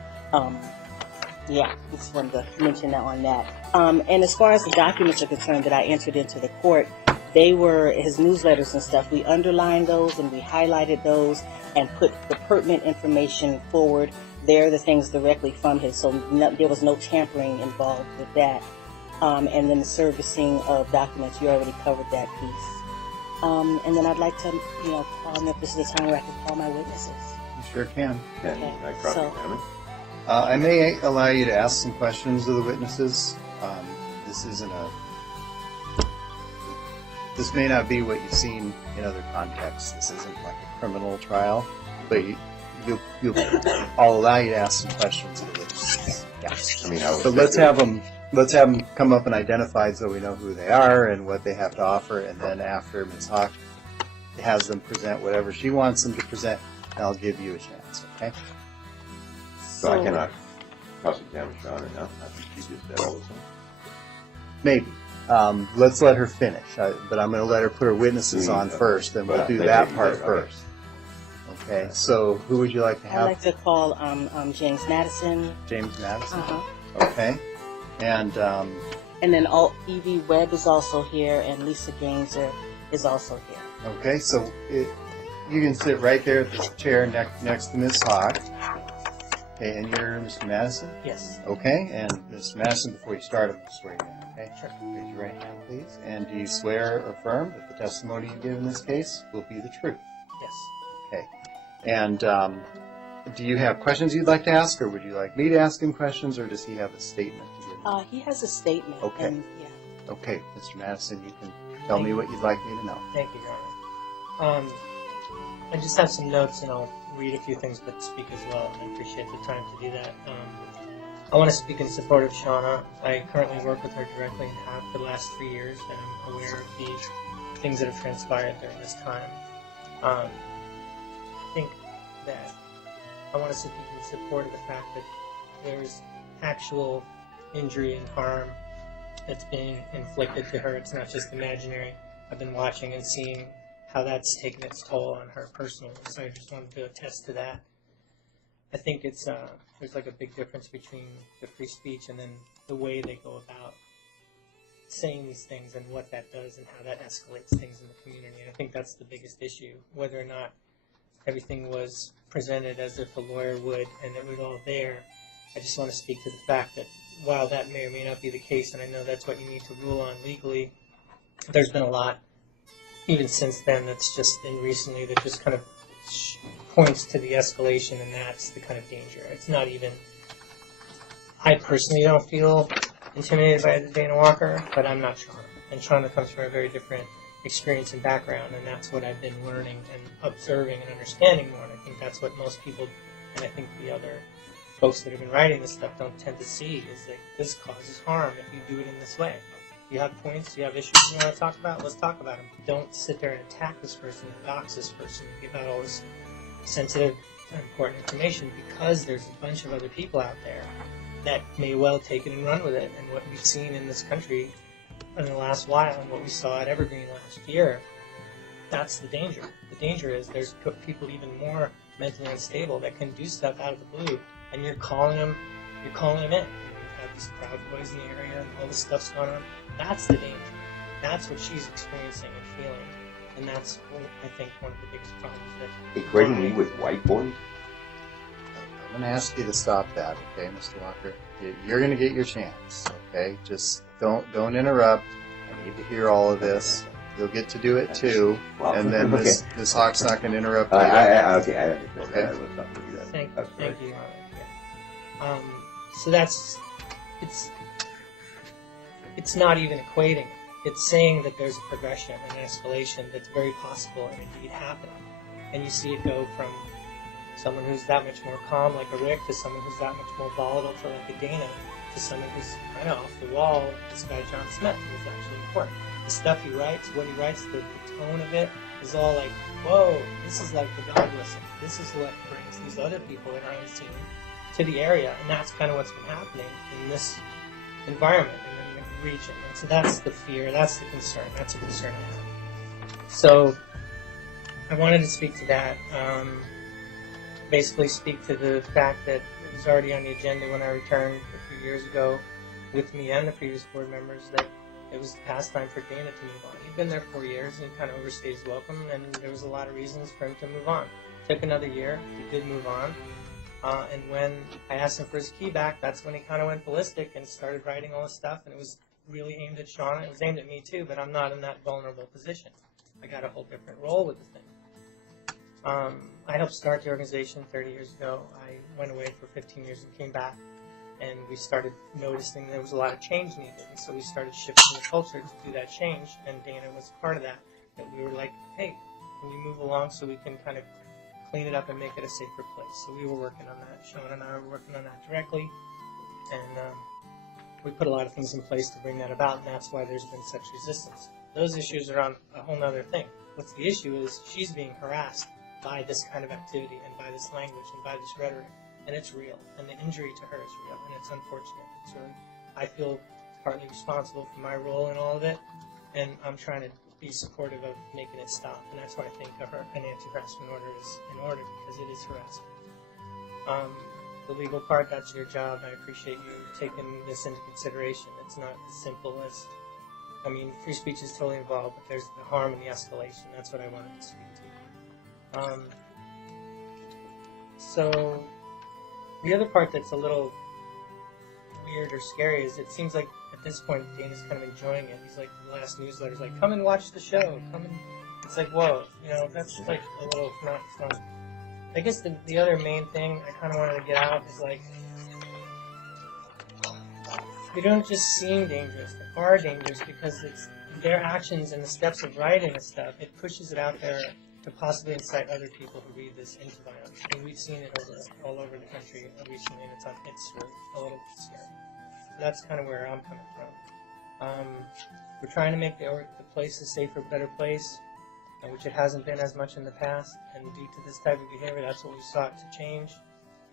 just wanted to mention that on that. And as far as the documents are concerned that I entered into the court, they were his newsletters and stuff. We underlined those and we highlighted those and put the pertinent information forward. They're the things directly from his, so there was no tampering involved with that. And then the servicing of documents, you already covered that piece. And then I'd like to, call if this is the time where I can call my witnesses. You sure can. Can Okay, I cross-examine? I may allow you to ask some questions of the witnesses. This may not be what you've seen in other contexts. This isn't like a criminal trial, but I'll allow you to ask some questions of the witnesses. Yeah. But let's have them come up and identify so we know who they are and what they have to offer, and then after Ms. Hawk has them present whatever she wants them to present, I'll give you a chance. Okay? So I cannot cross-examine Shawna now. I think she just said all this. Maybe. Let's let her finish. But I'm going to let her put her witnesses on first, and we'll do that part first. Okay. So who would you like to have? I'd like to call James Madison. James Madison. Uh-huh. Okay. And then Evie Webb is also here, and Lisa Gainser is also here. okay. So you can sit right there at this chair next to Ms. Hawk. Okay. And you're Mr. Madison? Yes. Okay. And Mr. Madison, before you start, I'm going to swear you in. Okay. Sure. Raise your right hand, please. And do you swear or affirm that the testimony you give in this case will be the truth? Yes. Okay. And do you have questions you'd like to ask, or would you like me to ask him questions, or does he have a statement to give? He has a statement. Okay. And, Okay, Mr. Madison, you can tell me what you'd like me to know. Thank you, Your Honor. I just have some notes, and I'll read a few things, but speak as well. I appreciate the time to do that. I want to speak in support of Shawna. I currently work with her directly and have for the last 3 years, and I'm aware of the things that have transpired during this time. I think that I want to speak in support of the fact that there's actual injury and harm that's being inflicted to her. It's not just imaginary. I've been watching and seeing how that's taken its toll on her personally, so I just wanted to attest to that. I think it's there's like a big difference between the free speech and then the way they go about saying these things and what that does and how that escalates things in the community. And I think that's the biggest issue, whether or not everything was presented as if a lawyer would and it was all there. I just want to speak to the fact that while that may or may not be the case, and I know that's what you need to rule on legally, there's been a lot, even since then, that's just been recently that just kind of points to the escalation, and that's the kind of danger. It's not even, I personally don't feel intimidated by Dana Walker, but I'm not Shawna. And Shawna comes from a very different experience and background, and that's what I've been learning and observing and understanding more. And I think that's what most people, and I think the other folks that have been writing this stuff don't tend to see, is that this causes harm if you do it in this way. You have points, you have issues you want to talk about, let's talk about them. Don't sit there and attack this person, and dox this person, and give out all this sensitive, important information, because there's a bunch of other people out there that may well take it and run with it. And what we've seen in this country in the last while, and what we saw at Evergreen last year, that's the danger. The danger is there's people even more mentally unstable that can do stuff out of the blue, and you're calling them in. You have these Proud Boys in the area, and all this stuff's going on. That's the danger. That's what she's experiencing and feeling, and that's, I think, one of the biggest problems that... Equating me with white boys? I'm going to ask you to stop that, okay, Mr. Walker? You're going to get your chance, okay? Just don't interrupt. I need to hear all of this. You'll get to do it too, and then Ms. Hawk's not going to interrupt you. Okay, I understand. Okay. Let's not do that. Thank you. So that's, it's not even equating. It's saying that there's a progression, an escalation that's very possible and indeed happening. And you see it go from someone who's that much more calm, like a Rick, to someone who's that much more volatile, for like a Dana, to someone who's kind of off the wall, this guy John Smith, who's actually important. The stuff he writes, what he writes, the tone of it is all like, whoa, this is like the dog whistle. This is what brings these other people in our scene to the area, and that's kind of what's been happening in this environment and in the region. And so that's the fear, that's the concern, that's a concern I have. So I wanted to speak to that, basically speak to the fact that it was already on the agenda when I returned a few years ago with me and the previous board members, that it was past time for Dana to move on. He'd been there 4 years and he kind of overstayed his welcome, and there was a lot of reasons for him to move on. Took another year, he did move on. And when I asked him for his key back, that's when he kind of went ballistic and started writing all this stuff, and it was really aimed at Shawna. It was aimed at me too, but I'm not in that vulnerable position. I got a whole different role with the thing. I helped start the organization 30 years ago. I went away for 15 years and came back, and we started noticing there was a lot of change needed, and so we started shifting the culture to do that change, and Dana was part of that. That we were like, hey, can you move along so we can kind of clean it up and make it a safer place? So we were working on that. Shawna and I were working on that directly, and we put a lot of things in place to bring that about, and that's why there's been such resistance. Those issues are on a whole other thing. What's the issue is she's being harassed by this kind of activity and by this language and by this rhetoric, and it's real, and the injury to her is real, and it's unfortunate. It's really, I feel partly responsible for my role in all of it, and I'm trying to be supportive of making it stop, and that's why I think an anti-harassment order is in order, because it is harassment. The legal part, that's your job. I appreciate you taking this into consideration. It's not as simple as, I mean, free speech is totally involved, but there's the harm and the escalation. That's what I wanted to speak to. So the other part that's a little weird or scary is it seems like at this point Dana's kind of enjoying it. He's like, the last newsletter's like, come and watch the show. Come and, it's like, whoa, you know, that's like a little not fun. I guess the other main thing I kind of wanted to get out is like, they don't just seem dangerous, they are dangerous, because it's their actions and the steps of writing and stuff, it pushes it out there to possibly incite other people who read this into violence. And we've seen it all over the country recently, and it's really a little scary. So that's kind of where I'm coming from. We're trying to make the place a safer, better place, which it hasn't been as much in the past, and due to this type of behavior, that's what we sought to change,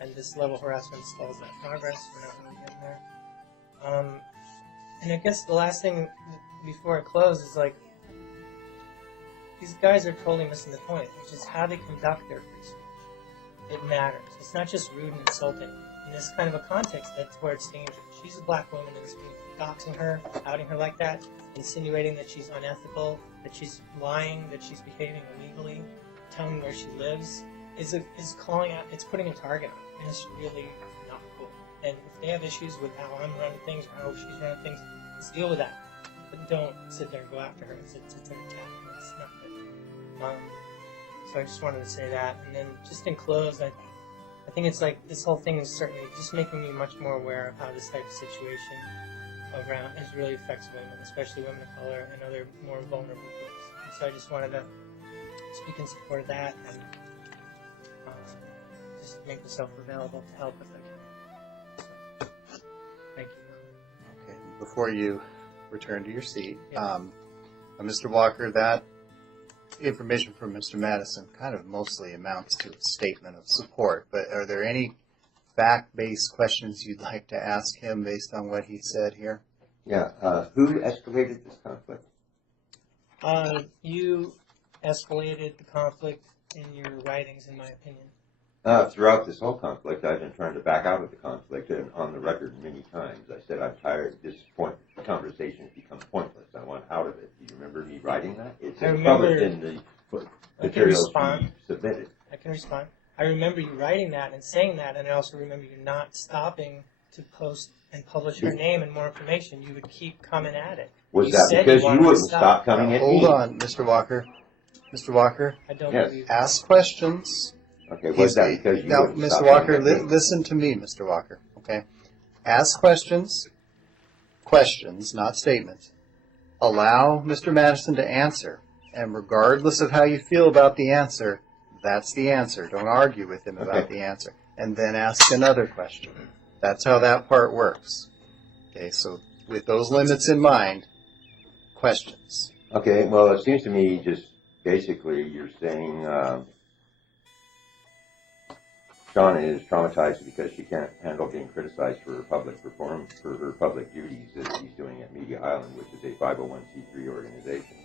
and this level of harassment stalls that progress. We're not really getting there. And I guess the last thing before I close is like, these guys are totally missing the point, which is how they conduct their free speech. It matters. It's not just rude and insulting. In this kind of a context, that's where it's dangerous. She's a black woman, and doxing her, outing her like that, insinuating that she's unethical, that she's lying, that she's behaving illegally, telling where she lives, is calling out, it's putting a target on her, and it's really not not cool. And if they have issues with how I'm running things or how she's running things, let's deal with that. But don't sit there and go after her. It's an attack, and it's not good. So I just wanted to say that. And then just in close, I think it's like this whole thing is certainly just making me much more aware of how this type of situation around is really affects women, especially women of color and other more vulnerable groups. And so I just wanted to speak in support of that and just make myself available to help if I can. So, thank you. Okay. Before you return to your seat, Yeah. Mr. Walker, that information from Mr. Madison kind of mostly amounts to a statement of support, but are there any fact-based questions you'd like to ask him based on what he said here? Yeah, who escalated this conflict? You escalated the conflict in your writings, in my opinion. Throughout this whole conflict, I've been trying to back out of the conflict, and on the record many times, I said I'm tired. This point, the conversation has become pointless. I want out of it. Do you remember me writing that? It's published in the materials you submitted. I can respond. I remember you writing that and saying that, and I also remember you not stopping to post and publish her name and more information. You would keep coming at it. Was You that said because you you wanted to wouldn't stop. stop coming at me? Hold on, Mr. Walker. Mr. Walker, I don't Yes. believe ask questions. Okay, was that because you Now, wouldn't Mr. stop Walker, coming at me? listen to me, Mr. Walker, okay? Ask questions, not statements. Allow Mr. Madison to answer, and regardless of how you feel about the answer, that's the answer. Don't argue with him about Okay. the answer. And then ask another question. That's how that part works. Okay, so with those limits in mind, questions. Okay, well, it seems to me just basically you're saying Shawna is traumatized because she can't handle being criticized for her public performance, for her public duties that she's doing at Media Island, which is a 501c3 organization.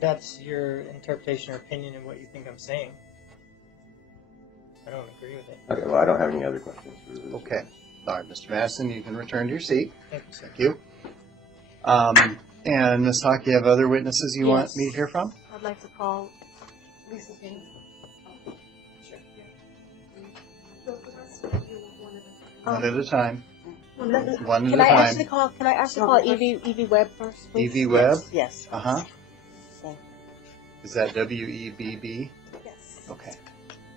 that's your interpretation or opinion of what you think I'm saying. I don't agree with it. Okay, well, I don't have any other questions for this. Okay. All right, Mr. Madison, you can return to your seat. Thank you, sir. Thank you. And Ms. Hawk, you have other witnesses you want Yes. me to hear from? I'd like to call Lisa James. Sure. Both of us, or do you want one at a time? One at a time. One Can at I a actually time. call Evie Webb first, please? Evie Webb? Yes. Uh-huh. Thank Is that W-E-B-B? Yes. Okay.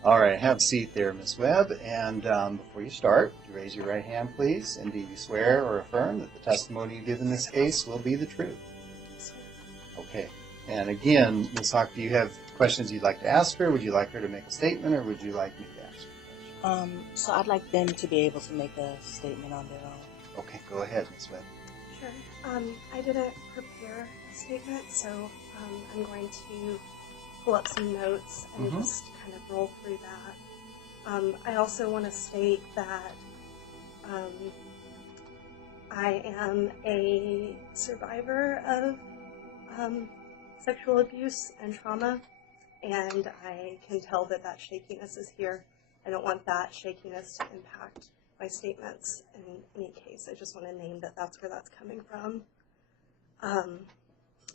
All right, have a seat there, Ms. Webb. And before you start, would you raise your right hand, please? And do you swear or affirm that the testimony you give in this case will be the truth? Okay. And again, Ms. Hawk, do you have questions you'd like to ask her? Would you like her to make a statement, or would you like me to ask her? So I'd like them to be able to make a statement on their own. Okay, go ahead, Ms. Webb. Sure. I didn't prepare a statement, so I'm going to pull up some notes and just kind of roll through that. I also want to state that I am a survivor of sexual abuse and trauma, and I can tell that that shakiness is here. I don't want that shakiness to impact my statements in any case. I just want to name that that's where that's coming from.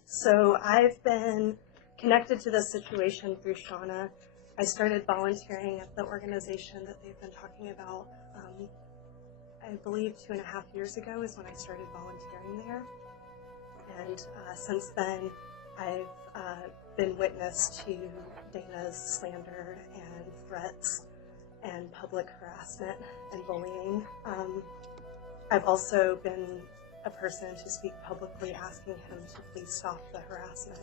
So I've been connected to this situation through Shawna. I started volunteering at the organization that they've been talking about. I believe 2.5 years ago is when I started volunteering there. And since then, I've been witness to Dana's slander and threats and public harassment and bullying. I've also been a person to speak publicly asking him to please stop the harassment.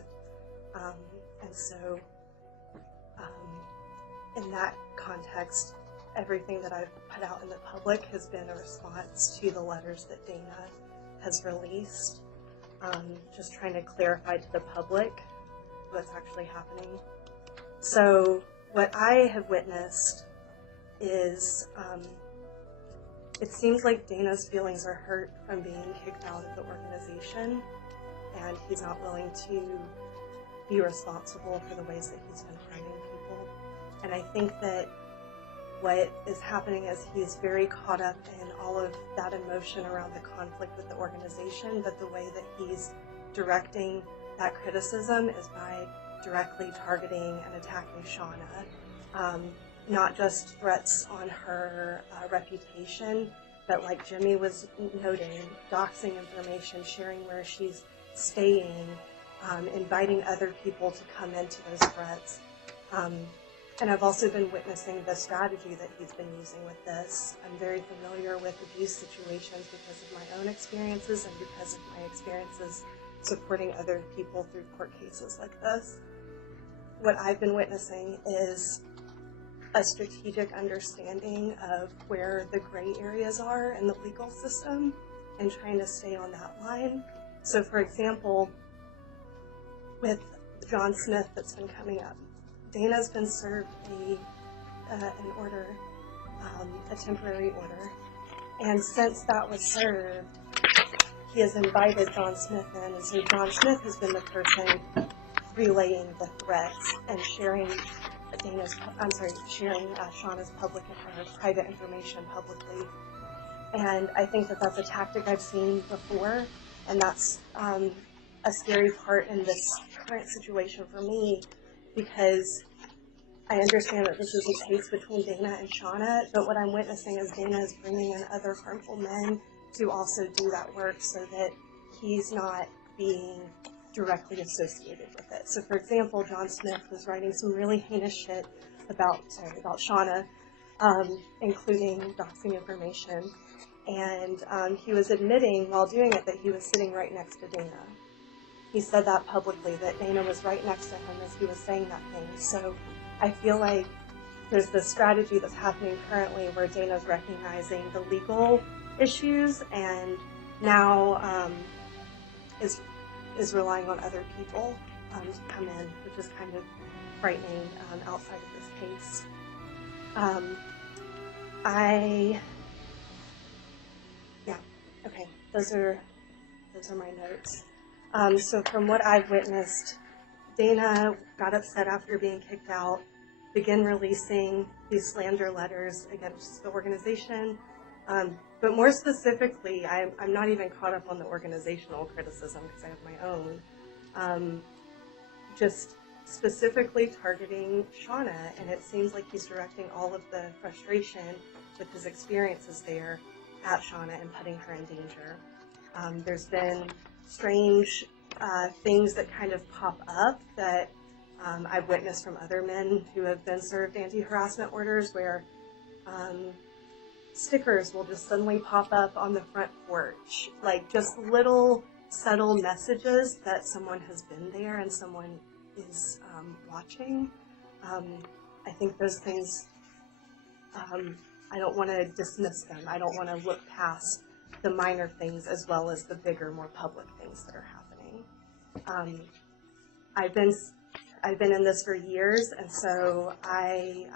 And so, in that context, everything that I've put out in the public has been a response to the letters that Dana has released, just trying to clarify to the public what's actually happening. So, what I have witnessed is, it seems like Dana's feelings are hurt from being kicked out of the organization, and he's not willing to be responsible for the ways that he's been harming people. And I think that what is happening is he's very caught up in all of that emotion around the conflict with the organization, but the way that he's directing that criticism is by directly targeting and attacking Shawna. not just threats on her reputation, but like Jimmy was noting, doxing information, sharing where she's staying, inviting other people to come into those threats. And I've also been witnessing the strategy that he's been using with this. I'm very familiar with abuse situations because of my own experiences and because of my experiences supporting other people through court cases like this. What I've been witnessing is a strategic understanding of where the gray areas are in the legal system and trying to stay on that line. So for example, with John Smith that's been coming up, Dana's been served an order, a temporary order, and since that was served, he has invited John Smith in, and so John Smith has been the person relaying the threats and sharing Shawna's public and her private information publicly. And I think that that's a tactic I've seen before, and that's a scary part in this current situation for me, because I understand that this is a case between Dana and Shawna, but what I'm witnessing is Dana is bringing in other harmful men to also do that work so that he's not being directly associated with it. So for example, John Smith was writing some really heinous shit about Shawna, including doxing information, and he was admitting while doing it that he was sitting right next to Dana. He said that publicly, that Dana was right next to him as he was saying that thing. So I feel like there's this strategy that's happening currently where Dana's recognizing the legal issues and now is relying on other people to come in, which is kind of frightening outside of this case. Those are my notes. So from what I've witnessed, Dana got upset after being kicked out, began releasing these slander letters against the organization. But more specifically, I'm not even caught up on the organizational criticism because I have my own. Just specifically targeting Shawna, and it seems like he's directing all of the frustration with his experiences there at Shawna and putting her in danger. There's been strange things that kind of pop up that I've witnessed from other men who have been served anti-harassment orders where stickers will just suddenly pop up on the front porch, like just little subtle messages that someone has been there and someone is watching. I think those things, I don't want to dismiss them. I don't want to look past the minor things as well as the bigger, more public things that are happening. I've been in this for years, and so I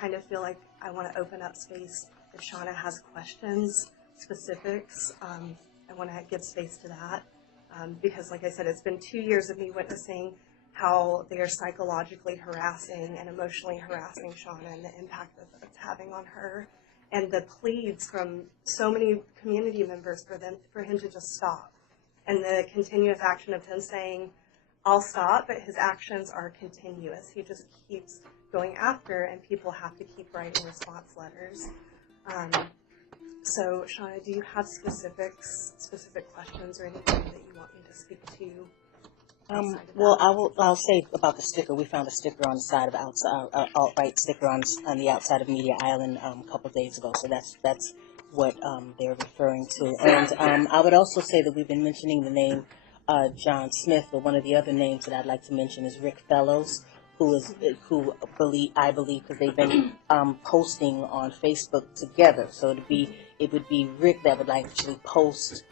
kind of feel like I want to open up space. If Shawna has questions, specifics, I want to give space to that because, like I said, it's been 2 years of me witnessing how they are psychologically harassing and emotionally harassing Shawna and the impact that it's having on her, and the pleads from so many community members for him to just stop, and the continuous action of him saying, "I'll stop," but his actions are continuous. He just keeps going after, and people have to keep writing response letters. So, Shawna, do you have specific questions or anything that you want me to speak to? I'll say about the sticker. We found a sticker on the side of alt-right sticker on the outside of Media Island a couple of days ago. So that's what they're referring to. And I would also say that we've been mentioning the name John Smith, but one of the other names that I'd like to mention is Rick Fellows, I believe, because they've been posting on Facebook together. So it would be Rick that would actually post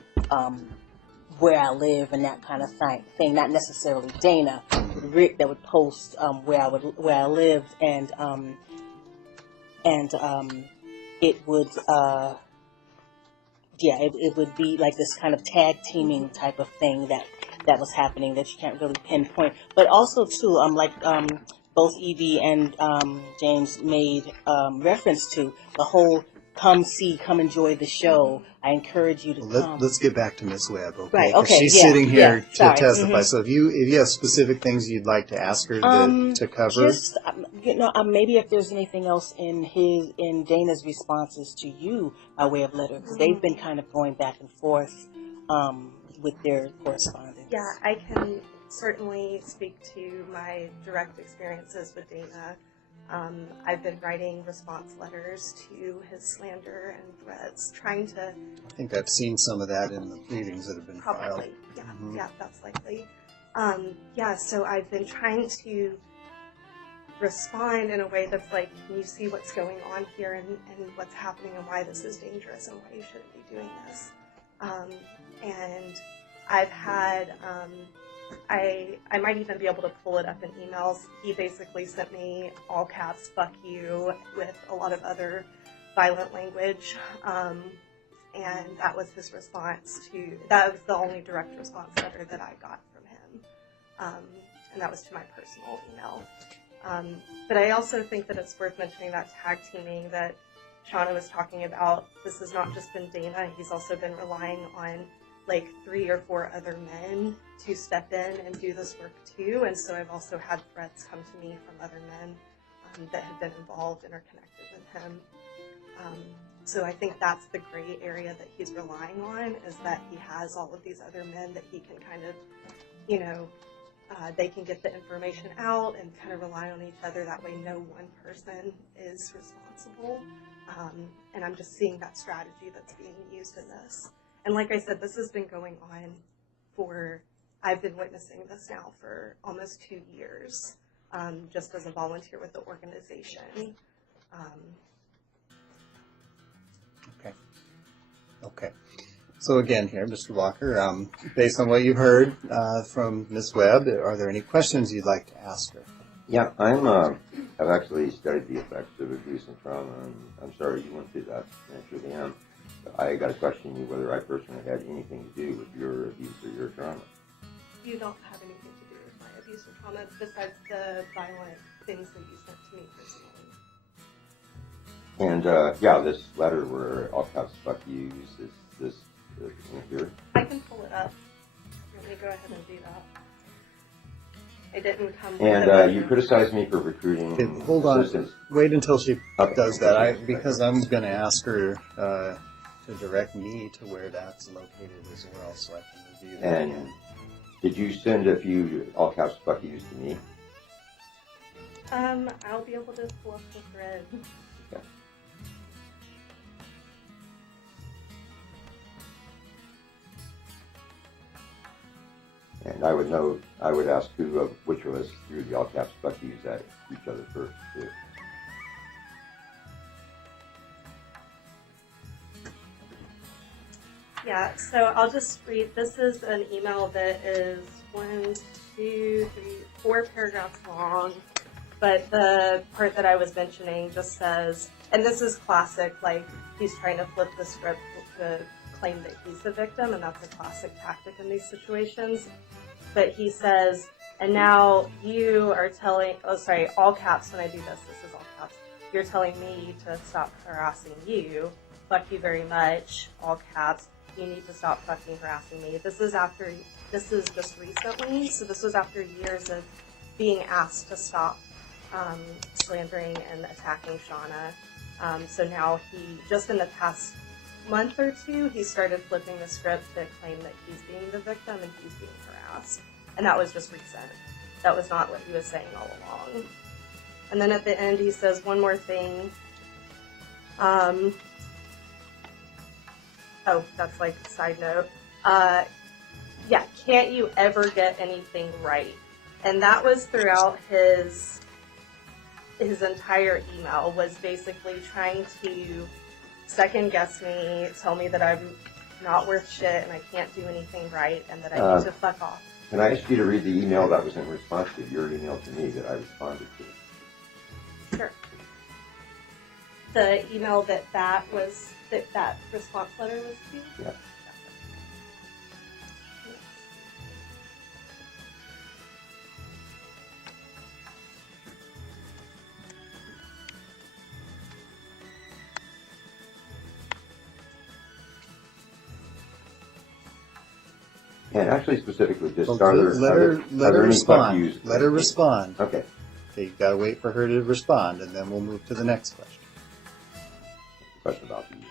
where I live and that kind of thing. Not necessarily Dana, but Rick that would post where I lived, and it would it would be like this kind of tag teaming type of thing that was happening that you can't really pinpoint. But also too, both Evie and James made reference to the whole come enjoy the show. I encourage you to come. Let's get back to Ms. Webb, okay? Right, 'Cause okay, she's yeah, sitting here yeah, to sorry. testify. Mhm. So if you have specific things you'd like to ask her to cover, Just maybe if there's anything else in Dana's responses to you by way of letter, because they've been kind of going back and forth with their correspondence. Yeah, I can certainly speak to my direct experiences with Dana. I've been writing response letters to his slander and threats, trying to I think I've seen some of that in the pleadings that have been filed. probably, yeah, that's likely. So I've been trying to respond in a way that's like, can you see what's going on here and what's happening and why this is dangerous and why you shouldn't be doing this. And I've had, I might even be able to pull it up in emails. He basically sent me all caps, fuck you, with a lot of other violent language. And that was his response that was the only direct response letter that I got from him. And that was to my personal email. But I also think that it's worth mentioning that tag teaming that Shawna was talking about. This has not just been Dana, he's also been relying on like 3 or 4 other men to step in and do this work too. And so I've also had threats come to me from other men that have been involved and are connected with him. So I think that's the gray area that he's relying on, is that he has all of these other men that he can kind of, they can get the information out and kind of rely on each other. That way no one person is responsible. And I'm just seeing that strategy that's being used in this. And like I said, this has been going on I've been witnessing this now for almost 2 years, just as a volunteer with the organization. Okay. So again here, Mr. Walker, based on what you heard from Ms. Webb, are there any questions you'd like to ask her? Yeah, I've actually studied the effects of abuse and trauma, and I'm sorry you went through that. I truly am. But I got to question you whether I personally had anything to do with your abuse or your trauma. You don't have anything to do with my abuse or trauma besides the violent things that you sent to me personally. And this letter where all caps fuck you is this here. I can pull it up. Let me go ahead and do that. I didn't come. And you criticized me for recruiting. Okay, hold on. assistants. Wait until she Okay. does that, because I'm going to ask her to direct me to where that's located as well, so I can review that And again. did you send a few all caps fuck yous to me? I'll be able to pull up the thread. Okay. And I would ask which of us threw the all caps fuck yous at each other first, too. Yeah, so I'll just read. This is an email that is 4 paragraphs long, but the part that I was mentioning just says, and this is classic, like he's trying to flip the script to claim that he's the victim, and that's a classic tactic in these situations. But he says, and now you are telling, all caps when I do this is all caps, you're telling me to stop harassing you, fuck you very much, all caps, you need to stop fucking harassing me. This is just recently, so this was after years of being asked to stop slandering and attacking Shawna. So now just in the past month or 2, he started flipping the script to claim that he's being the victim and he's being harassed. And that was just recent. That was not what he was saying all along. And then at the end he says one more thing. That's like a side note. Can't you ever get anything right? And that was throughout his entire email, was basically trying to second guess me, tell me that I'm not worth shit and I can't do anything right and that I need to fuck off. Can I ask you to read the email that was in response to your email to me that I responded to? Sure. The email that response letter was to? Yeah. And actually, specifically, just Well, are there, let are her, there, let are her there any respond. views? Let her respond. Okay. Okay, you've got to wait for her to respond, and then we'll move to the next question. Question about the email.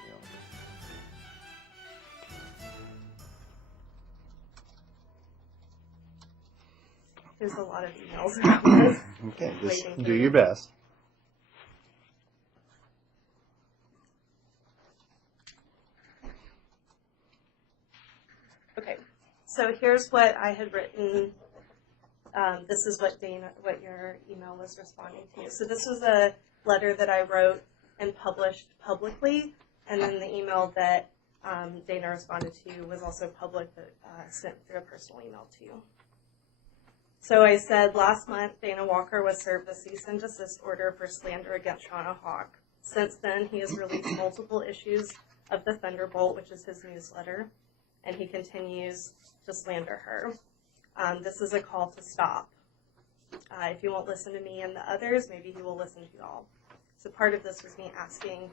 There's a lot of emails around this. Okay, just Waiting for do the your next- best. Okay, so here's what I had written. This is what your email was responding to. So this was a letter that I wrote and published publicly, and then the email that Dana responded to was also public, but sent through a personal email to you. So I said, last month, Dana Walker was served a cease and desist order for slander against Shawna Hawk. Since then, he has released multiple issues of the Thunderbolt, which is his newsletter, and he continues to slander her. This is a call to stop. If you won't listen to me and the others, maybe he will listen to you all. So part of this was me asking,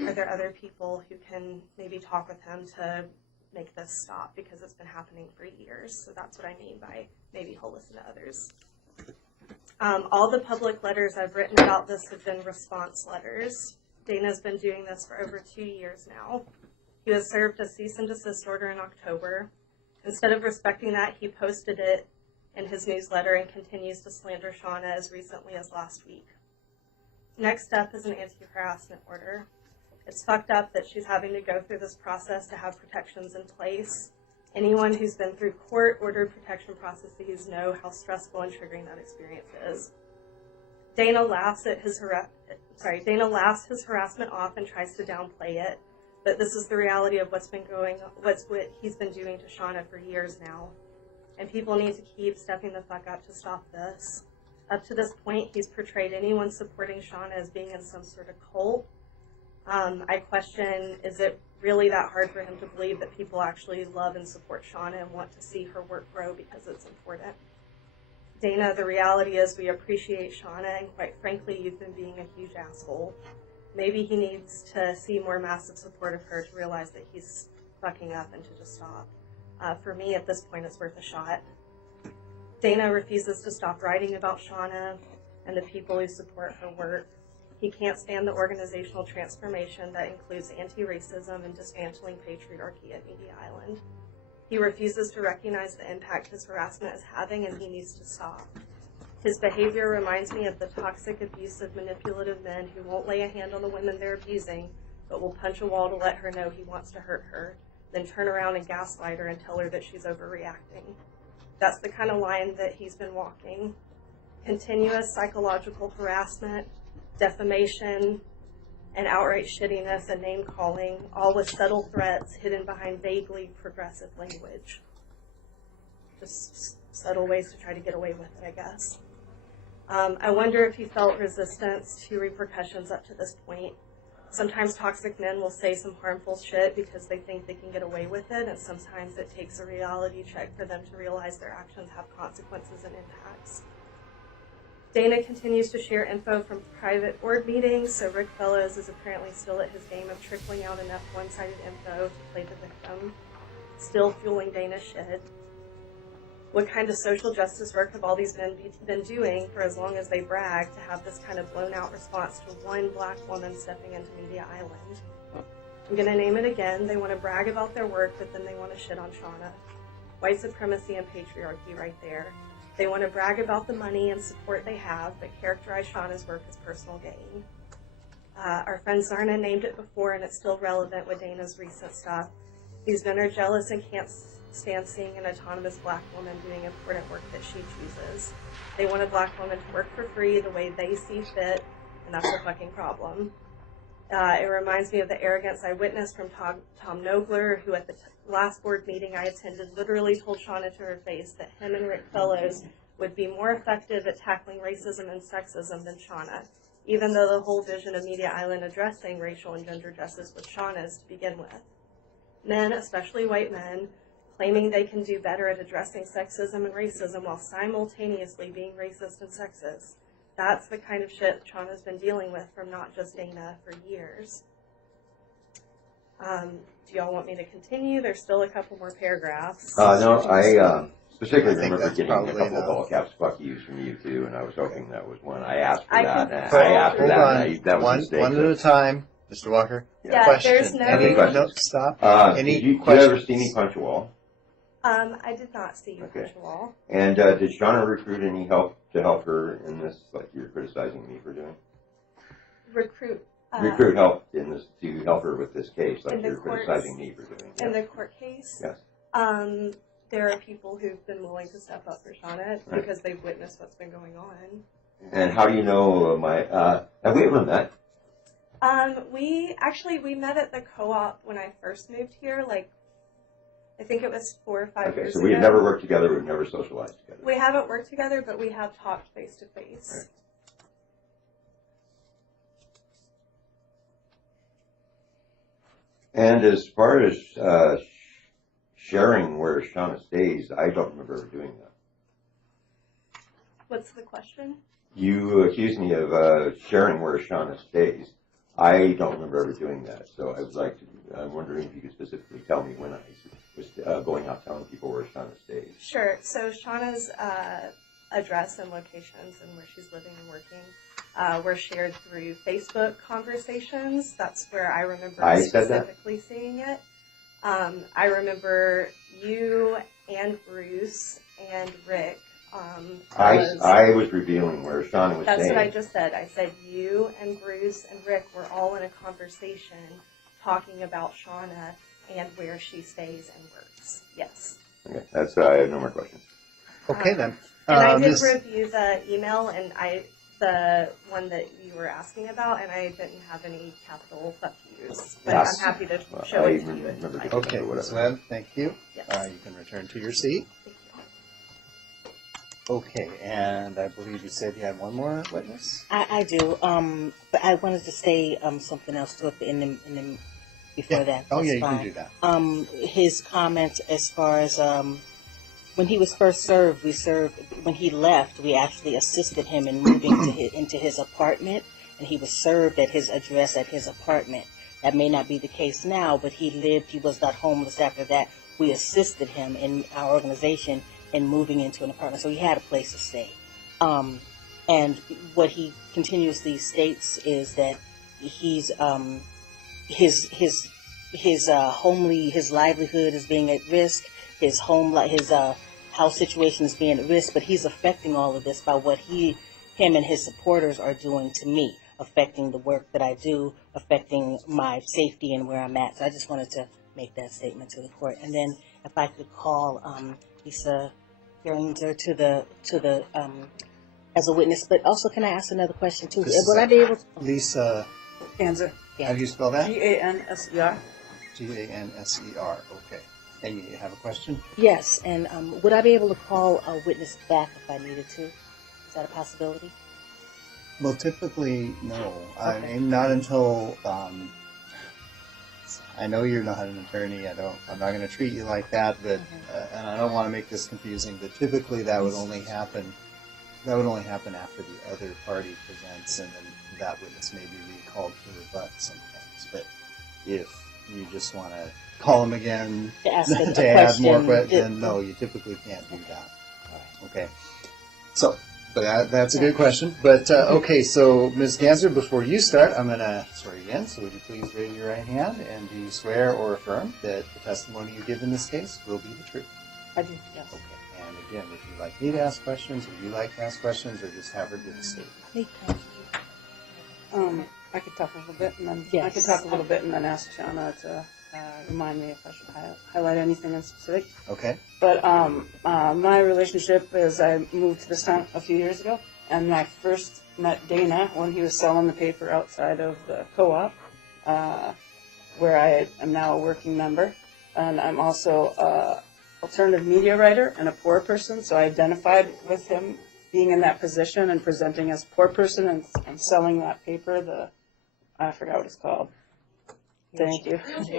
are there other people who can maybe talk with him to make this stop, because it's been happening for years. So that's what I mean by maybe he'll listen to others. All the public letters I've written about this have been response letters. Dana's been doing this for over 2 years now. He was served a cease and desist order in October. Instead of respecting that, he posted it in his newsletter and continues to slander Shawna as recently as last week. Next up is an anti-harassment order. It's fucked up that she's having to go through this process to have protections in place. Anyone who's been through court-ordered protection processes know how stressful and triggering that experience is. Dana laughs his harassment off and tries to downplay it, but this is the reality of what he's been doing to Shawna for years now. And people need to keep stepping the fuck up to stop this. Up to this point, he's portrayed anyone supporting Shawna as being in some sort of cult. I question, is it really that hard for him to believe that people actually love and support Shawna and want to see her work grow because it's important? Dana, the reality is we appreciate Shawna, and quite frankly, you've been being a huge asshole. Maybe he needs to see more massive support of her to realize that he's fucking up and to just stop. For me, at this point, it's worth a shot. Dana refuses to stop writing about Shawna and the people who support her work. He can't stand the organizational transformation that includes anti-racism and dismantling patriarchy at Media Island. He refuses to recognize the impact his harassment is having, and he needs to stop. His behavior reminds me of the toxic, abusive, manipulative men who won't lay a hand on the women they're abusing, but will punch a wall to let her know he wants to hurt her, then turn around and gaslight her and tell her that she's overreacting. That's the kind of line that he's been walking. Continuous psychological harassment, defamation, and outright shittiness and name-calling, all with subtle threats hidden behind vaguely progressive language. Just subtle ways to try to get away with it, I guess. I wonder if he felt resistance to repercussions up to this point. Sometimes toxic men will say some harmful shit because they think they can get away with it, and sometimes it takes a reality check for them to realize their actions have consequences and impacts. Dana continues to share info from private board meetings, so Rick Fellows is apparently still at his game of trickling out enough one-sided info to play the victim, still fueling Dana's shit. What kind of social justice work have all these men been doing for as long as they brag to have this kind of blown-out response to one black woman stepping into Media Island? I'm going to name it again. They want to brag about their work, but then they want to shit on Shawna. White supremacy and patriarchy right there. They want to brag about the money and support they have, but characterize Shawna's work as personal gain. Our friend Zarna named it before, and it's still relevant with Dana's recent stuff. These men are jealous and can't stand seeing an autonomous black woman doing important work that she chooses. They want a black woman to work for free the way they see fit, and that's a fucking problem. It reminds me of the arrogance I witnessed from Tom Nogler, who at the last board meeting I attended literally told Shawna to her face that him and Rick Fellows would be more effective at tackling racism and sexism than Shawna, even though the whole vision of Media Island addressing racial and gender justice was Shawna's to begin with. Men, especially white men, claiming they can do better at addressing sexism and racism while simultaneously being racist and sexist. That's the kind of shit Shawna's been dealing with from not just Dana for years. Do y'all want me to continue? There's still a couple more paragraphs. No, I specifically I think remember that's getting a probably couple of enough. all caps fuck yous from you too, and I was hoping that was one. I asked for I that. can And scroll I asked for through. that. Hold And that was a on, mistake. one at a time, Mr. Walker. Yeah, Question. there's no- Any, questions? no, stop. Any did you questions? ever see me punch a wall? I did not see you Okay. punch a wall. And did Shawna recruit any help to help her in this, like you're criticizing me for doing? Recruit Help in this to help her with this case, like in the you're courts. criticizing me for doing. In Yes. the court case. Yes. There are people who've been willing to step up for Shawna because they've witnessed what's been going on. And how do you know my? Have we ever met? We met at the co-op when I first moved here. Like, I think it was 4 or 5 Okay, years so ago. we've never worked together. We've never socialized together. We haven't worked together, but we have talked face to face. Right. And as far as sharing where Shawna stays, I don't remember ever doing that. What's the question? You accused me of sharing where Shawna stays. I don't remember ever doing that. So I would like to. I'm wondering if you could specifically tell me when I was going out telling people where Shawna stays. Sure. So Shawna's address and locations and where she's living and working were shared through Facebook conversations. That's where I remember specifically seeing it. I remember you and Bruce and Rick. I was revealing where Shawna was That's staying. what I just said. I said you and Bruce and Rick were all in a conversation talking about Shawna and where she stays and works. Yes. Okay, that's. I have no more questions. Okay then. And I did Miss- review the email and the one that you were asking about, and I didn't have any capital fuck yous. But Yes. I'm happy to Well, show I it to you. remember It's fine. the- Okay, whatever. Ms. Webb, thank you. Yes. You can return to your seat. Thank you. Okay, and I believe you said you had one more witness? I do. But I wanted to say something else to it before that. Oh, That's yeah, you fine. can do that. His comments as far as when he was first served, when he left, we actually assisted him in moving into his apartment, and he was served at his address at his apartment. That may not be the case now, but he was not homeless after that. We assisted him in our organization in moving into an apartment, so he had a place to stay. And what he continuously states is that he's his livelihood is being at risk. His house situation is being at risk, but he's affecting all of this by what him and his supporters are doing to me, affecting the work that I do, affecting my safety and where I'm at. So I just wanted to make that statement to the court. And then if I could call Lisa Geringer to the as a witness, but also can I ask another question too? Will I be able to? Lisa, Ganser. how do you spell that? Ganser. Ganser, okay. And you have a question? Yes, and would I be able to call a witness back if I needed to? Is that a possibility? Well, typically, no. I Okay. mean, not until, I know you're not an attorney. I'm not going to treat you like that, but, and I don't want to make this confusing, but typically that would only happen after the other party presents, and then that witness may be recalled to rebut some things. But if you just want to call them again To ask a to add question, more questions, then no, you typically can't do that. Okay. So, but that's a good question. But, okay, so Ms. Ganser, before you start, I'm going to swear you in. So would you please raise your right hand, and do you swear or affirm that the testimony you give in this case will be the truth? I do, yes. Okay. And again, would you like me to ask questions, or you like to ask questions, or just have her give a statement? I could talk a little bit, and then Yes. I could talk a little bit, and then ask Shawna to remind me if I should highlight anything in specific. Okay. But my relationship is I moved to this town a few years ago, and I first met Dana when he was selling the paper outside of the co-op, where I am now a working member, and I'm also a alternative media writer and a poor person, so I identified with him being in that position and presenting as a poor person and selling that paper, I forgot what it's called. Thank you. Thank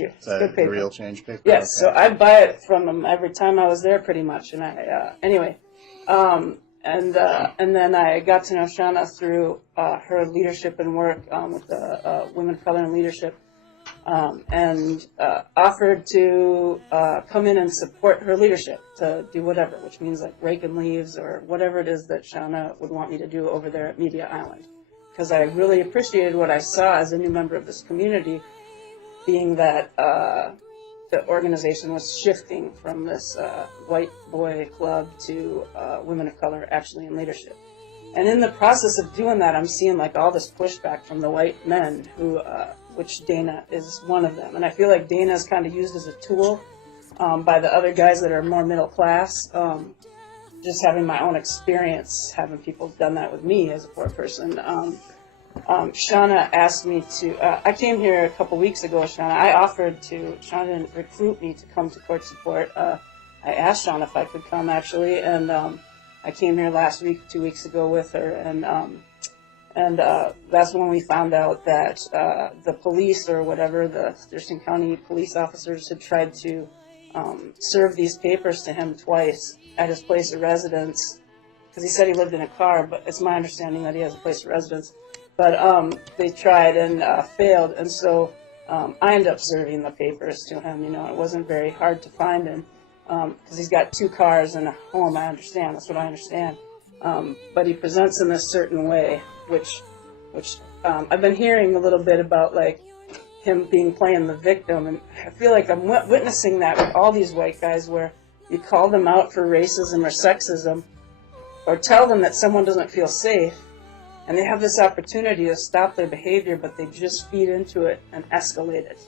you. Is It's that good the paper. real change paper? Yes, so Okay. I'd buy it from him every time I was there, pretty much. And and then I got to know Shawna through her leadership and work with the Women of Color in Leadership, and offered to come in and support her leadership to do whatever, which means like raking leaves or whatever it is that Shawna would want me to do over there at Media Island. Because I really appreciated what I saw as a new member of this community, being that the organization was shifting from this white boy club to women of color actually in leadership. And in the process of doing that, I'm seeing like all this pushback from the white men, who, which Dana is one of them. And I feel like Dana is kind of used as a tool by the other guys that are more middle class. Just having my own experience, having people done that with me as a poor person. Shawna asked me to, I came here a couple weeks ago, Shawna. I offered to, Shawna didn't recruit me to come to court support. I asked Shawna if I could come, actually, and I came here last week, 2 weeks ago with her, and that's when we found out that the police or whatever, the Thurston County police officers had tried to serve these papers to him twice at his place of residence, because he said he lived in a car, but it's my understanding that he has a place of residence. But they tried and failed, and so I ended up serving the papers to him. You know, it wasn't very hard to find him, because he's got 2 cars and a home. I understand. That's what I understand. But he presents in a certain way, which I've been hearing a little bit about, like him playing the victim, and I feel like I'm witnessing that with all these white guys, where you call them out for racism or sexism, or tell them that someone doesn't feel safe, and they have this opportunity to stop their behavior, but they just feed into it and escalate it.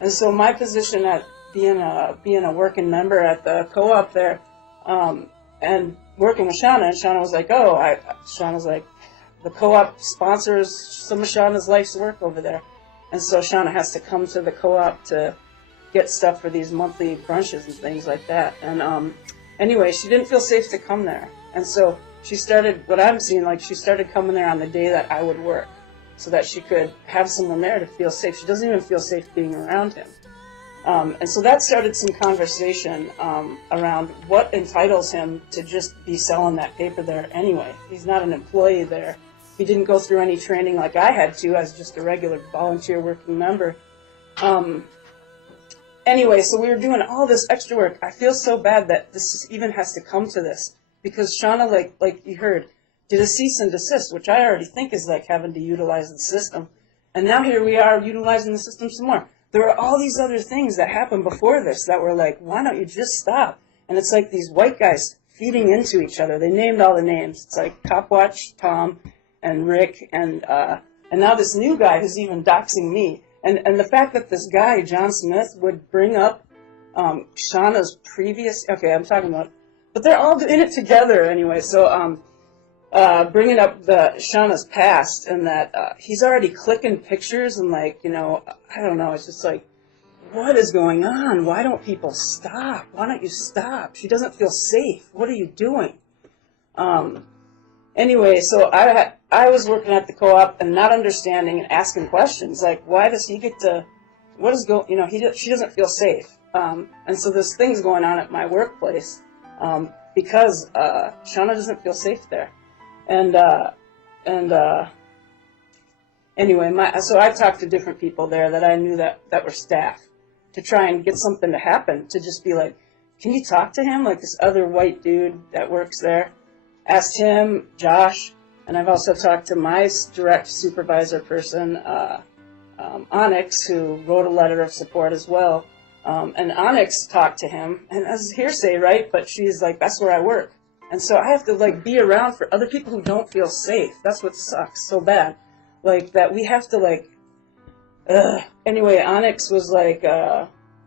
And so my position at being a working member at the co-op there, and working with Shawna, and Shawna was like, Shawna's like, the co-op sponsors some of Shawna's life's work over there. And so Shawna has to come to the co-op to get stuff for these monthly brunches and things like that. And anyway, she didn't feel safe to come there. And so she started, what I'm seeing, like she started coming there on the day that I would work, so that she could have someone there to feel safe. She doesn't even feel safe being around him. And so that started some conversation around what entitles him to just be selling that paper there anyway. He's not an employee there. He didn't go through any training like I had to as just a regular volunteer working member. Anyway, so we were doing all this extra work. I feel so bad that this even has to come to this, because Shawna, like you heard, did a cease and desist, which I already think is like having to utilize the system. And now here we are utilizing the system some more. There were all these other things that happened before this that were like, why don't you just stop? And it's like these white guys feeding into each other. They named all the names. It's like Copwatch, Tom, and Rick, and now this new guy who's even doxing me. And the fact that this guy, John Smith, would bring up Shawna's previous, okay, I'm talking about, but they're all in it together anyway. So bringing up Shawna's past, and that he's already clicking pictures, and like, you know, I don't know, it's just like, what is going on? Why don't people stop? Why don't you stop? She doesn't feel safe. What are you doing? Anyway, so I was working at the co-op and not understanding and asking questions like, why does he get to, what is going, you know, she doesn't feel safe. And so there's things going on at my workplace because Shawna doesn't feel safe there. And anyway, so I talked to different people there that I knew that were staff to try and get something to happen, to just be like, can you talk to him? Like this other white dude that works there. Asked him, Josh, and I've also talked to my direct supervisor person, Onyx, who wrote a letter of support as well. And Onyx talked to him, and that's hearsay, right? But she's like, that's where I work. And so I have to like be around for other people who don't feel safe. That's what sucks so bad. Like that we have to like, anyway, Onyx was like,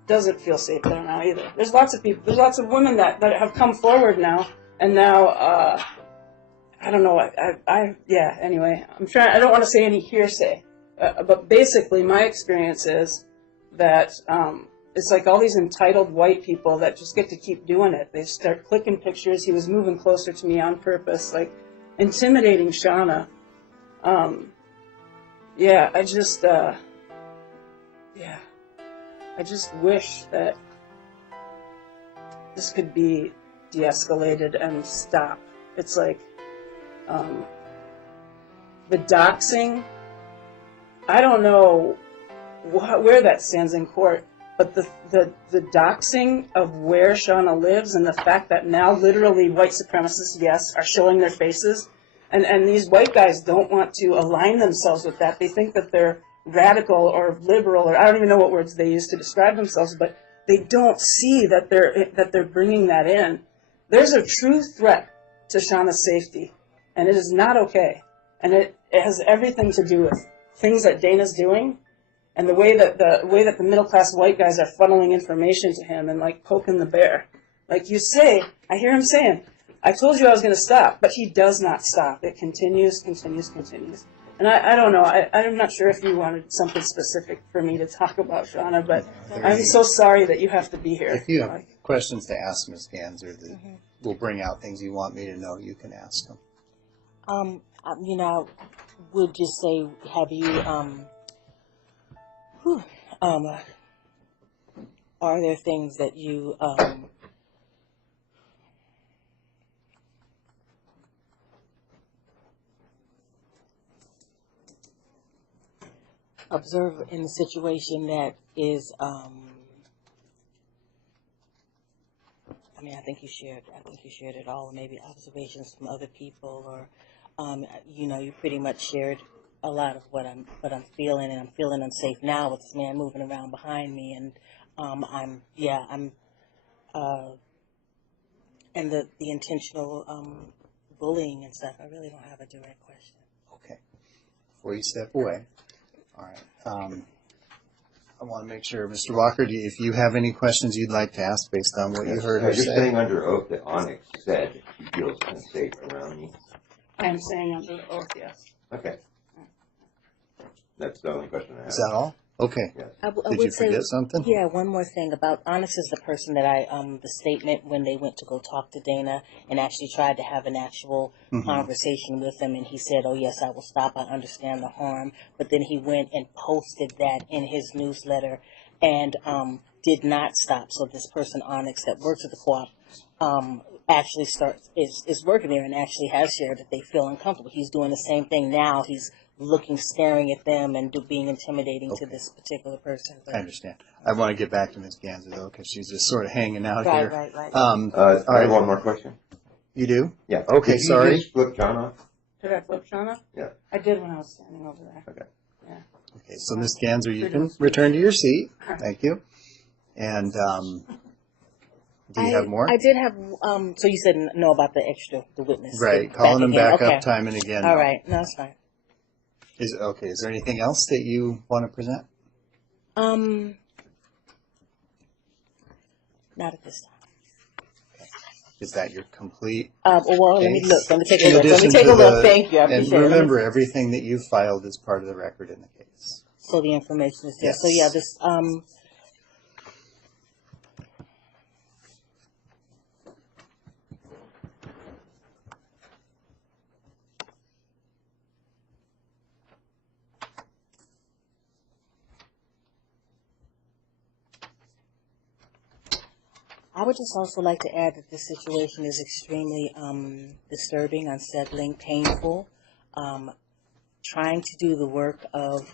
doesn't feel safe there now either. There's lots of people, there's lots of women that have come forward now. And now, I don't know, yeah, anyway, I don't want to say any hearsay, but basically my experience is that it's like all these entitled white people that just get to keep doing it. They start clicking pictures. He was moving closer to me on purpose, like intimidating Shawna. Yeah, I just wish that this could be de-escalated and stop. It's like the doxing, I don't know where that stands in court. But the doxing of where Shawna lives and the fact that now literally white supremacists, yes, are showing their faces. And these white guys don't want to align themselves with that. They think that they're radical or liberal, or I don't even know what words they use to describe themselves, but they don't see that they're bringing that in. There's a true threat to Shawna's safety, and it is not okay. And it has everything to do with things that Dana's doing, and the way that the middle class white guys are funneling information to him and like poking the bear. Like you say, I hear him saying, "I told you I was going to stop," but he does not stop. It continues. And I don't know. I'm not sure if you wanted something specific for me to talk about, Shawna, but I'm so sorry that you have to be here. If you have questions to ask Ms. Ganser that will bring out things you want me to know, you can ask them. You know, we'll just say, have you, are there things that you, observe in the situation that is, I mean, I think you shared it all, maybe observations from other people, or, you know, you pretty much shared a lot of what I'm feeling, and I'm feeling unsafe now with this man moving around behind me, and, and the intentional, bullying and stuff. I really don't have a direct question. Okay. Before you step away. All right. I want to make sure, Mr. Walker, if you have any questions you'd like to ask based on what you heard her You're say. saying under oath that Onyx said he feels unsafe around me. I am saying under the oath, yes. Okay. That's the only question I have. Is that all? Okay. Yes. Did you forget something? Yeah, one more thing about Onyx is the person that the statement when they went to go talk to Dana and actually tried to have an actual conversation with him, and he said, "Oh yes, I will stop. I understand the harm," but then he went and posted that in his newsletter and did not stop. So this person Onyx that works at the co-op actually is working there and actually has shared that they feel uncomfortable. He's doing the same thing now. He's staring at them and being intimidating to this particular person. But. I understand. I want to get back to Ms. Ganser, though, because she's just sort of hanging out here. Right. I have one more question. You do? Yeah. Okay, Did sorry. you just flip John off? Did I flip Shawna? Yeah. I did when I was standing over there. Okay. Yeah. Okay, so Ms. Ganser, you can return to your seat. Thank you. And do you have more? I did have, so you said no about the witness. Right, calling them back again. up time and again. All right, no, that's fine. Is there anything else that you want to present? Not at this time. Is that your complete Well, let me case? look. Let me take a In look. Let me addition take to a look. the- Thank you. I And appreciate it. remember, everything that you filed is part of the record in the case. So the information is there. Yes. So yeah, this, I would just also like to add that this situation is extremely disturbing, unsettling, painful. Trying to do the work of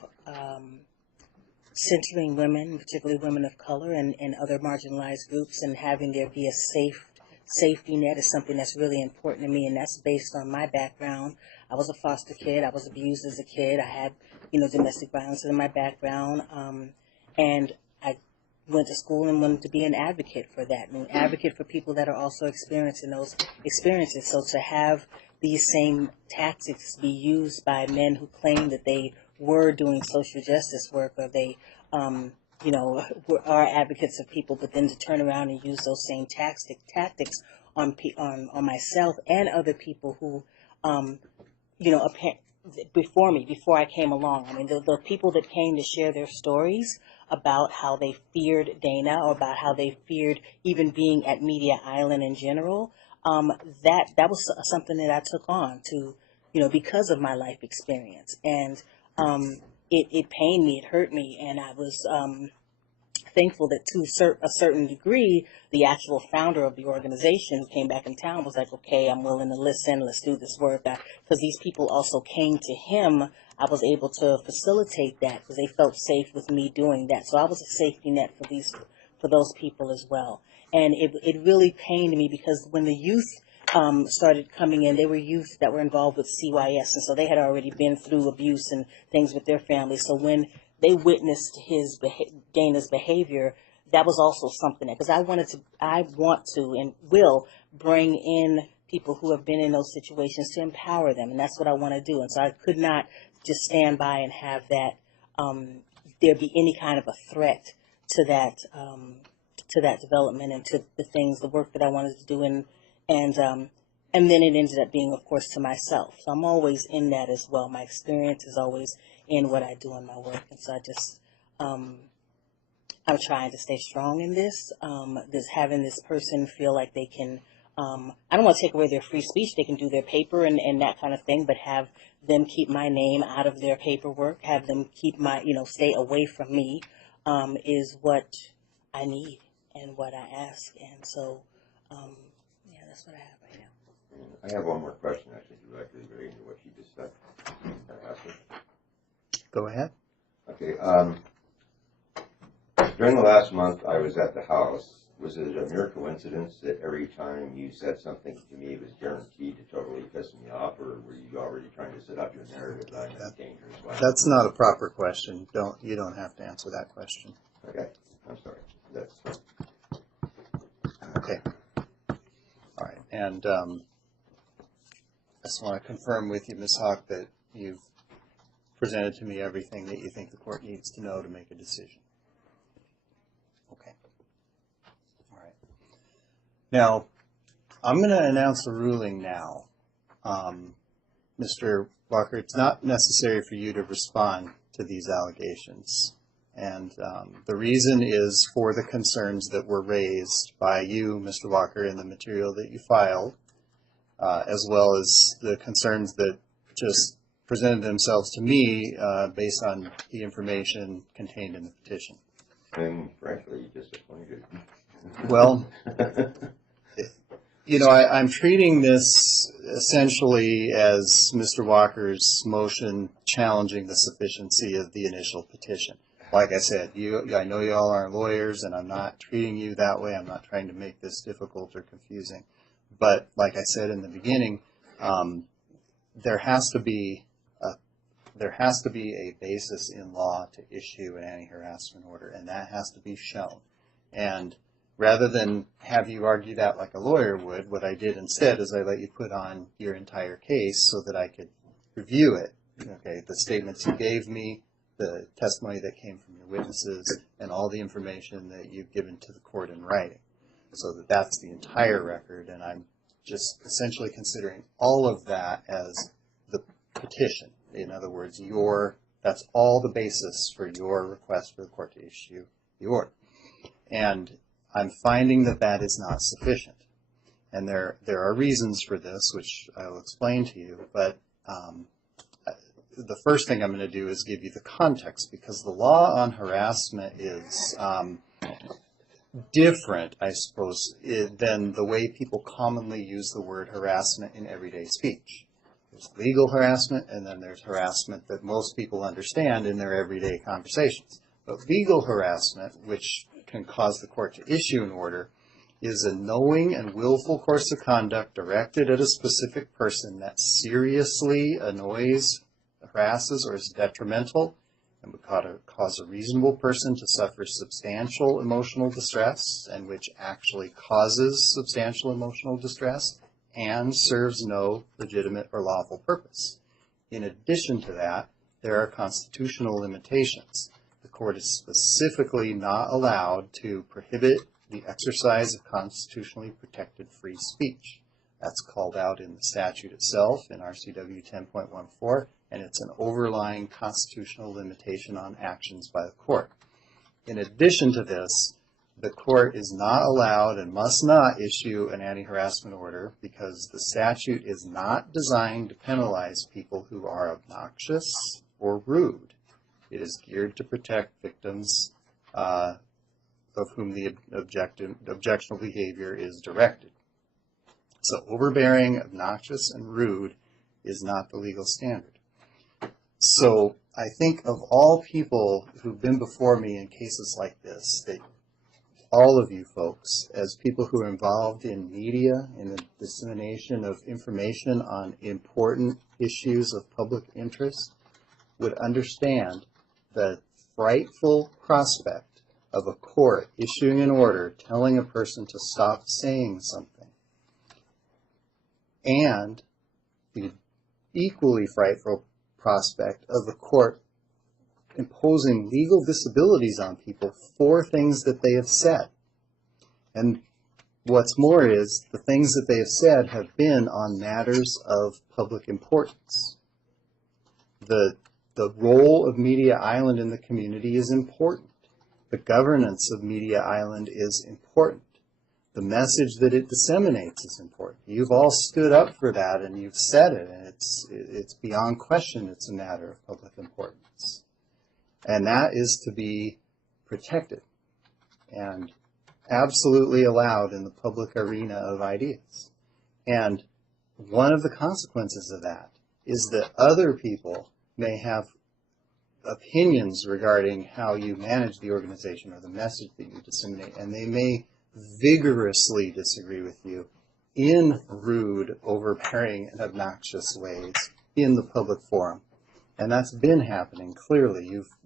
centering women, particularly women of color and other marginalized groups, and having there be a safety net is something that's really important to me, and that's based on my background. I was a foster kid. I was abused as a kid. I had, domestic violence in my background, and I went to school and wanted to be an advocate for that, and an advocate for people that are also experiencing those experiences. So to have these same tactics be used by men who claim that they were doing social justice work, or they, are advocates of people, but then to turn around and use those same tactics on myself and other people who, before I came along. I mean, the people that came to share their stories about how they feared Dana, or about how they feared even being at Media Island in general, that was something that I took on to, because of my life experience. And it pained me, it hurt me, and I was thankful that to a certain degree, the actual founder of the organization who came back in town was like, okay, I'm willing to listen, let's do this work. Because these people also came to him, I was able to facilitate that because they felt safe with me doing that. So I was a safety net for those people as well. And it really pained me because when the youth started coming in, they were youth that were involved with CYS, and so they had already been through abuse and things with their families. So when they witnessed Dana's behavior, that was also something that, because I want to and will bring in people who have been in those situations to empower them, and that's what I want to do. And so I could not just stand by and have that there be any kind of a threat to that development and to the work that I wanted to do, and then it ended up being, of course, to myself. So I'm always in that as well. My experience is always in what I do in my work, and so I just I'm trying to stay strong in this. Having this person feel like they can. I don't want to take away their free speech. They can do their paper and that kind of thing, but have them keep my name out of their paperwork. Have them keep stay away from me is what I need and what I ask. And so, yeah, that's what I have right now. I have one more question, actually, directly relating to what you just said. Go ahead. Okay. During the last month I was at the house, was it a mere coincidence that every time you said something to me it was guaranteed to totally piss me off, or were you already trying to set up your narrative that I'm a dangerous wife? That's not a proper question. You don't have to answer that question. Okay. I'm sorry. That's Okay. All right. And I just want to confirm with you, Ms. Hawk, that you've presented to me everything that you think the court needs to know to make a decision. Okay. All right. Now, I'm going to announce a ruling now. Mr. Walker, it's not necessary for you to respond to these allegations. And the reason is for the concerns that were raised by you, Mr. Walker, in the material that you filed, as well as the concerns that just presented themselves to me based on the information contained in the petition. I'm frankly disappointed. Well, I'm treating this essentially as Mr. Walker's motion challenging the sufficiency of the initial petition. Like I said, I know you all aren't lawyers, and I'm not treating you that way. I'm not trying to make this difficult or confusing. But like I said in the beginning, there has to be a basis in law to issue an anti-harassment order, and that has to be shown. And rather than have you argue that like a lawyer would, what I did instead is I let you put on your entire case so that I could review it. Okay, the statements you gave me, the testimony that came from your witnesses, and all the information that you've given to the court in writing. So that's the entire record, and I'm just essentially considering all of that as the petition. In other words, that's all the basis for your request for the court to issue the order. And I'm finding that is not sufficient. And there are reasons for this, which I will explain to you, but the first thing I'm going to do is give you the context, because the law on harassment is different, I suppose, than the way people commonly use the word harassment in everyday speech. There's legal harassment, and then there's harassment that most people understand in their everyday conversations. But legal harassment, which can cause the court to issue an order, is a knowing and willful course of conduct directed at a specific person that seriously annoys, harasses, or is detrimental, and would cause a reasonable person to suffer substantial emotional distress, and which actually causes substantial emotional distress, and serves no legitimate or lawful purpose. In addition to that, there are constitutional limitations. The court is specifically not allowed to prohibit the exercise of constitutionally protected free speech. That's called out in the statute itself in RCW 10.14, and it's an overlying constitutional limitation on actions by the court. In addition to this, the court is not allowed and must not issue an anti-harassment order because the statute is not designed to penalize people who are obnoxious or rude. It is geared to protect victims of whom the objectionable behavior is directed. So overbearing, obnoxious, and rude is not the legal standard. So I think of all people who've been before me in cases like this, that all of you folks, as people who are involved in media, in the dissemination of information on important issues of public interest, would understand the frightful prospect of a court issuing an order telling a person to stop saying something. And the equally frightful prospect of the court imposing legal disabilities on people for things that they have said. And what's more is, the things that they have said have been on matters of public importance. The role of Media Island in the community is important. The governance of Media Island is important. The message that it disseminates is important. You've all stood up for that and you've said it, and it's beyond question it's a matter of public importance. And that is to be protected and absolutely allowed in the public arena of ideas. And one of the consequences of that is that other people may have opinions regarding how you manage the organization or the message that you disseminate, and they may vigorously disagree with you in rude, overbearing, and obnoxious ways in the public forum. And that's been happening, clearly.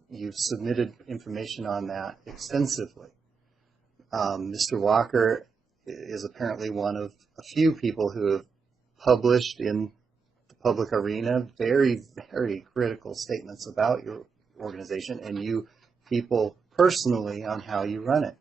You've submitted information on that extensively. Mr. Walker is apparently one of a few people who have published in the public arena very, very critical statements about your organization and you people personally on how you run it.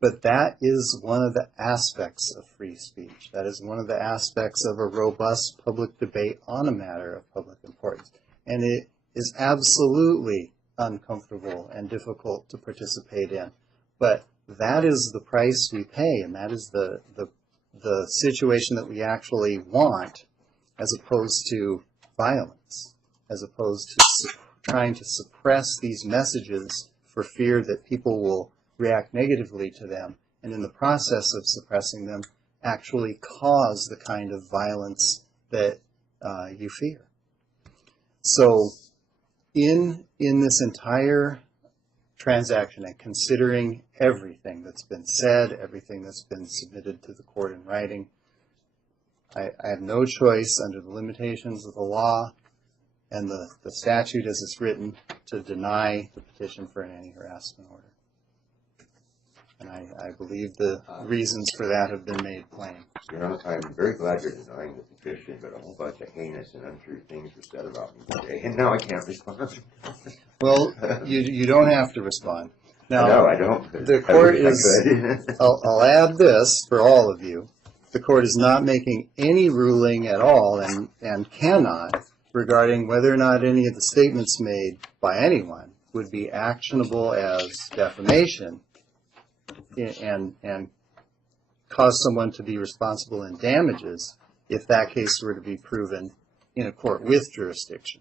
But that is one of the aspects of free speech. That is one of the aspects of a robust public debate on a matter of public importance. And it is absolutely uncomfortable and difficult to participate in. But that is the price we pay, and that is the situation that we actually want, as opposed to violence, as opposed to trying to suppress these messages for fear that people will react negatively to them, and in the process of suppressing them, actually cause the kind of violence that you fear. So in this entire transaction, and considering everything that's been said, everything that's been submitted to the court in writing, I have no choice under the limitations of the law and the statute as it's written to deny the petition for an anti-harassment order. And I believe the reasons for that have been made plain. You know, I'm very glad you're denying the petition, but a whole bunch of heinous and untrue things were said about me today, and now I can't respond. Well, you don't have to respond. Now, No, I don't. The court is, I'll add this for all of you. The court is not making any ruling at all and cannot regarding whether or not any of the statements made by anyone would be actionable as defamation and cause someone to be responsible in damages if that case were to be proven in a court with jurisdiction.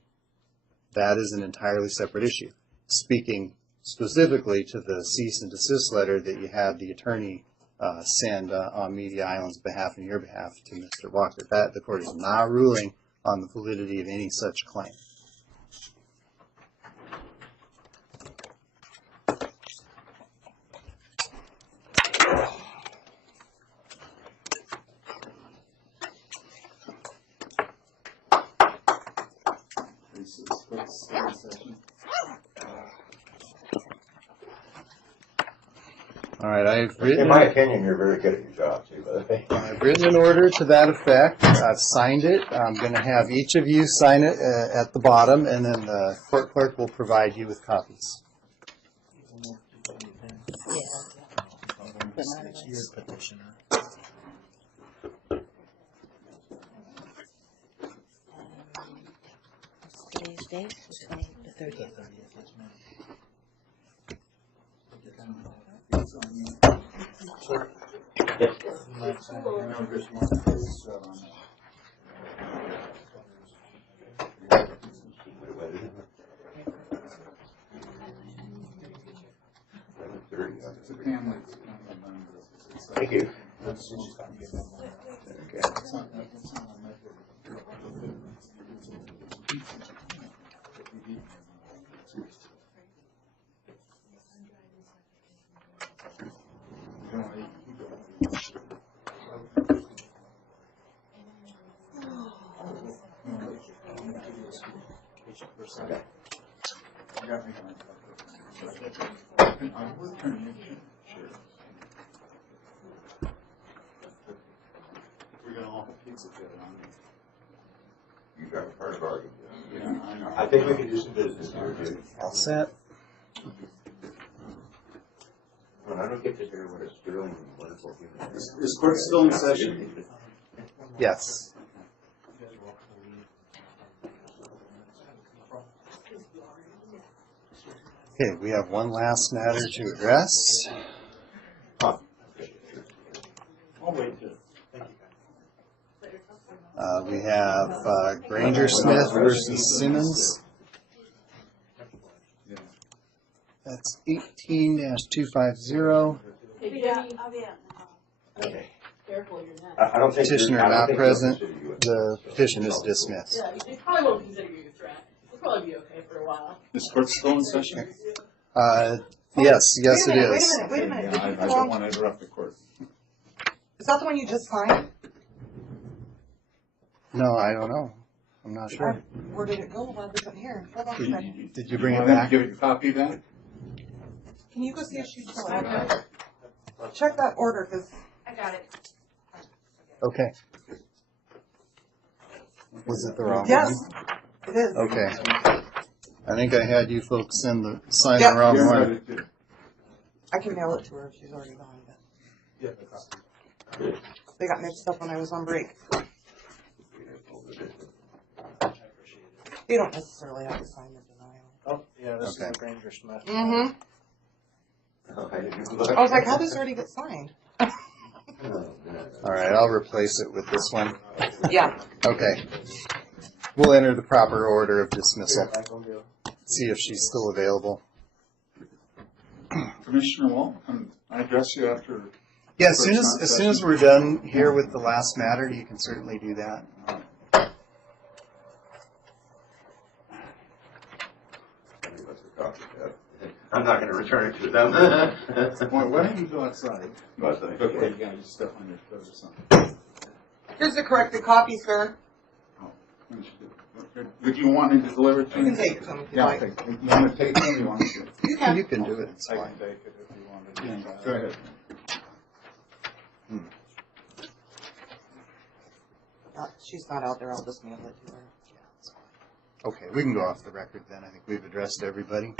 That is an entirely separate issue. Speaking specifically to the cease and desist letter that you had the attorney send on Media Island's behalf and your behalf to Mr. Walker, that the court is not ruling on the validity of any such claim. All right, I've written. In my opinion, you're very good at your job, too, by the way. I've written an order to that effect. I've signed it. I'm going to have each of you sign it at the bottom, and then the court clerk will provide you with copies. Today's date is the 30th. Sure. It's a family. Thank you. Okay. It's not we're gonna all have pizza together. You got a part of our. Yeah, I know. I think we can do some business here, too. All set. When I don't get to hear what a sterling and wonderful human Is court still in session? Yes. Okay, we have one last matter to address. I'll wait too. We have Granger Smith versus Simmons. That's 18-250. Okay. Careful, you're not. I don't think. Petitioner I don't not think present. they'll consider you a- The petition is dismissed. Yeah, they probably won't consider you a threat. You'll probably be okay for a while. Is court still in session? Yes, it is. Wait a minute. Yeah, I don't want to interrupt the court. Is that the one you just signed? No, I don't know. I'm not sure. Where did it go? I wasn't here. Hold on a second. Did you bring it Want me to back? Give it a copy then? Can you go see if she's still out there? Check that order, because I got it. Okay. Was it the wrong yes, one? it is. Okay. I think I had you folks sign Yep. the wrong Yeah, one. I can mail it to her if she's already gone. But Yeah, the copy. they got mixed up when I was on break. You don't necessarily have to sign the denial. Oh, yeah, this Okay. is the Granger Smith. Mm-hmm. Oh, I didn't I look. was like, how does this already get signed? All right, I'll replace it with this one. Yeah. Okay. We'll enter the proper order of dismissal. I will do. See if she's still available. Commissioner Wall, can I address you after? Yeah, as soon as we're done here with the last matter, you can certainly do that. I'm not going to return it to them. Well, why don't you go outside? But, Before okay. you got your stuff on your foot or something. Here's the corrected copy, sir. Would you want me to deliver it to You you? can take it to him if you Yeah, like. okay. You want to take it or you want to? You can. You can do it. It's I fine. can take it if you wanted to. Yeah, go ahead. She's not out there. I'll just mail it to her. Okay, we can go off the record then. I think we've addressed everybody.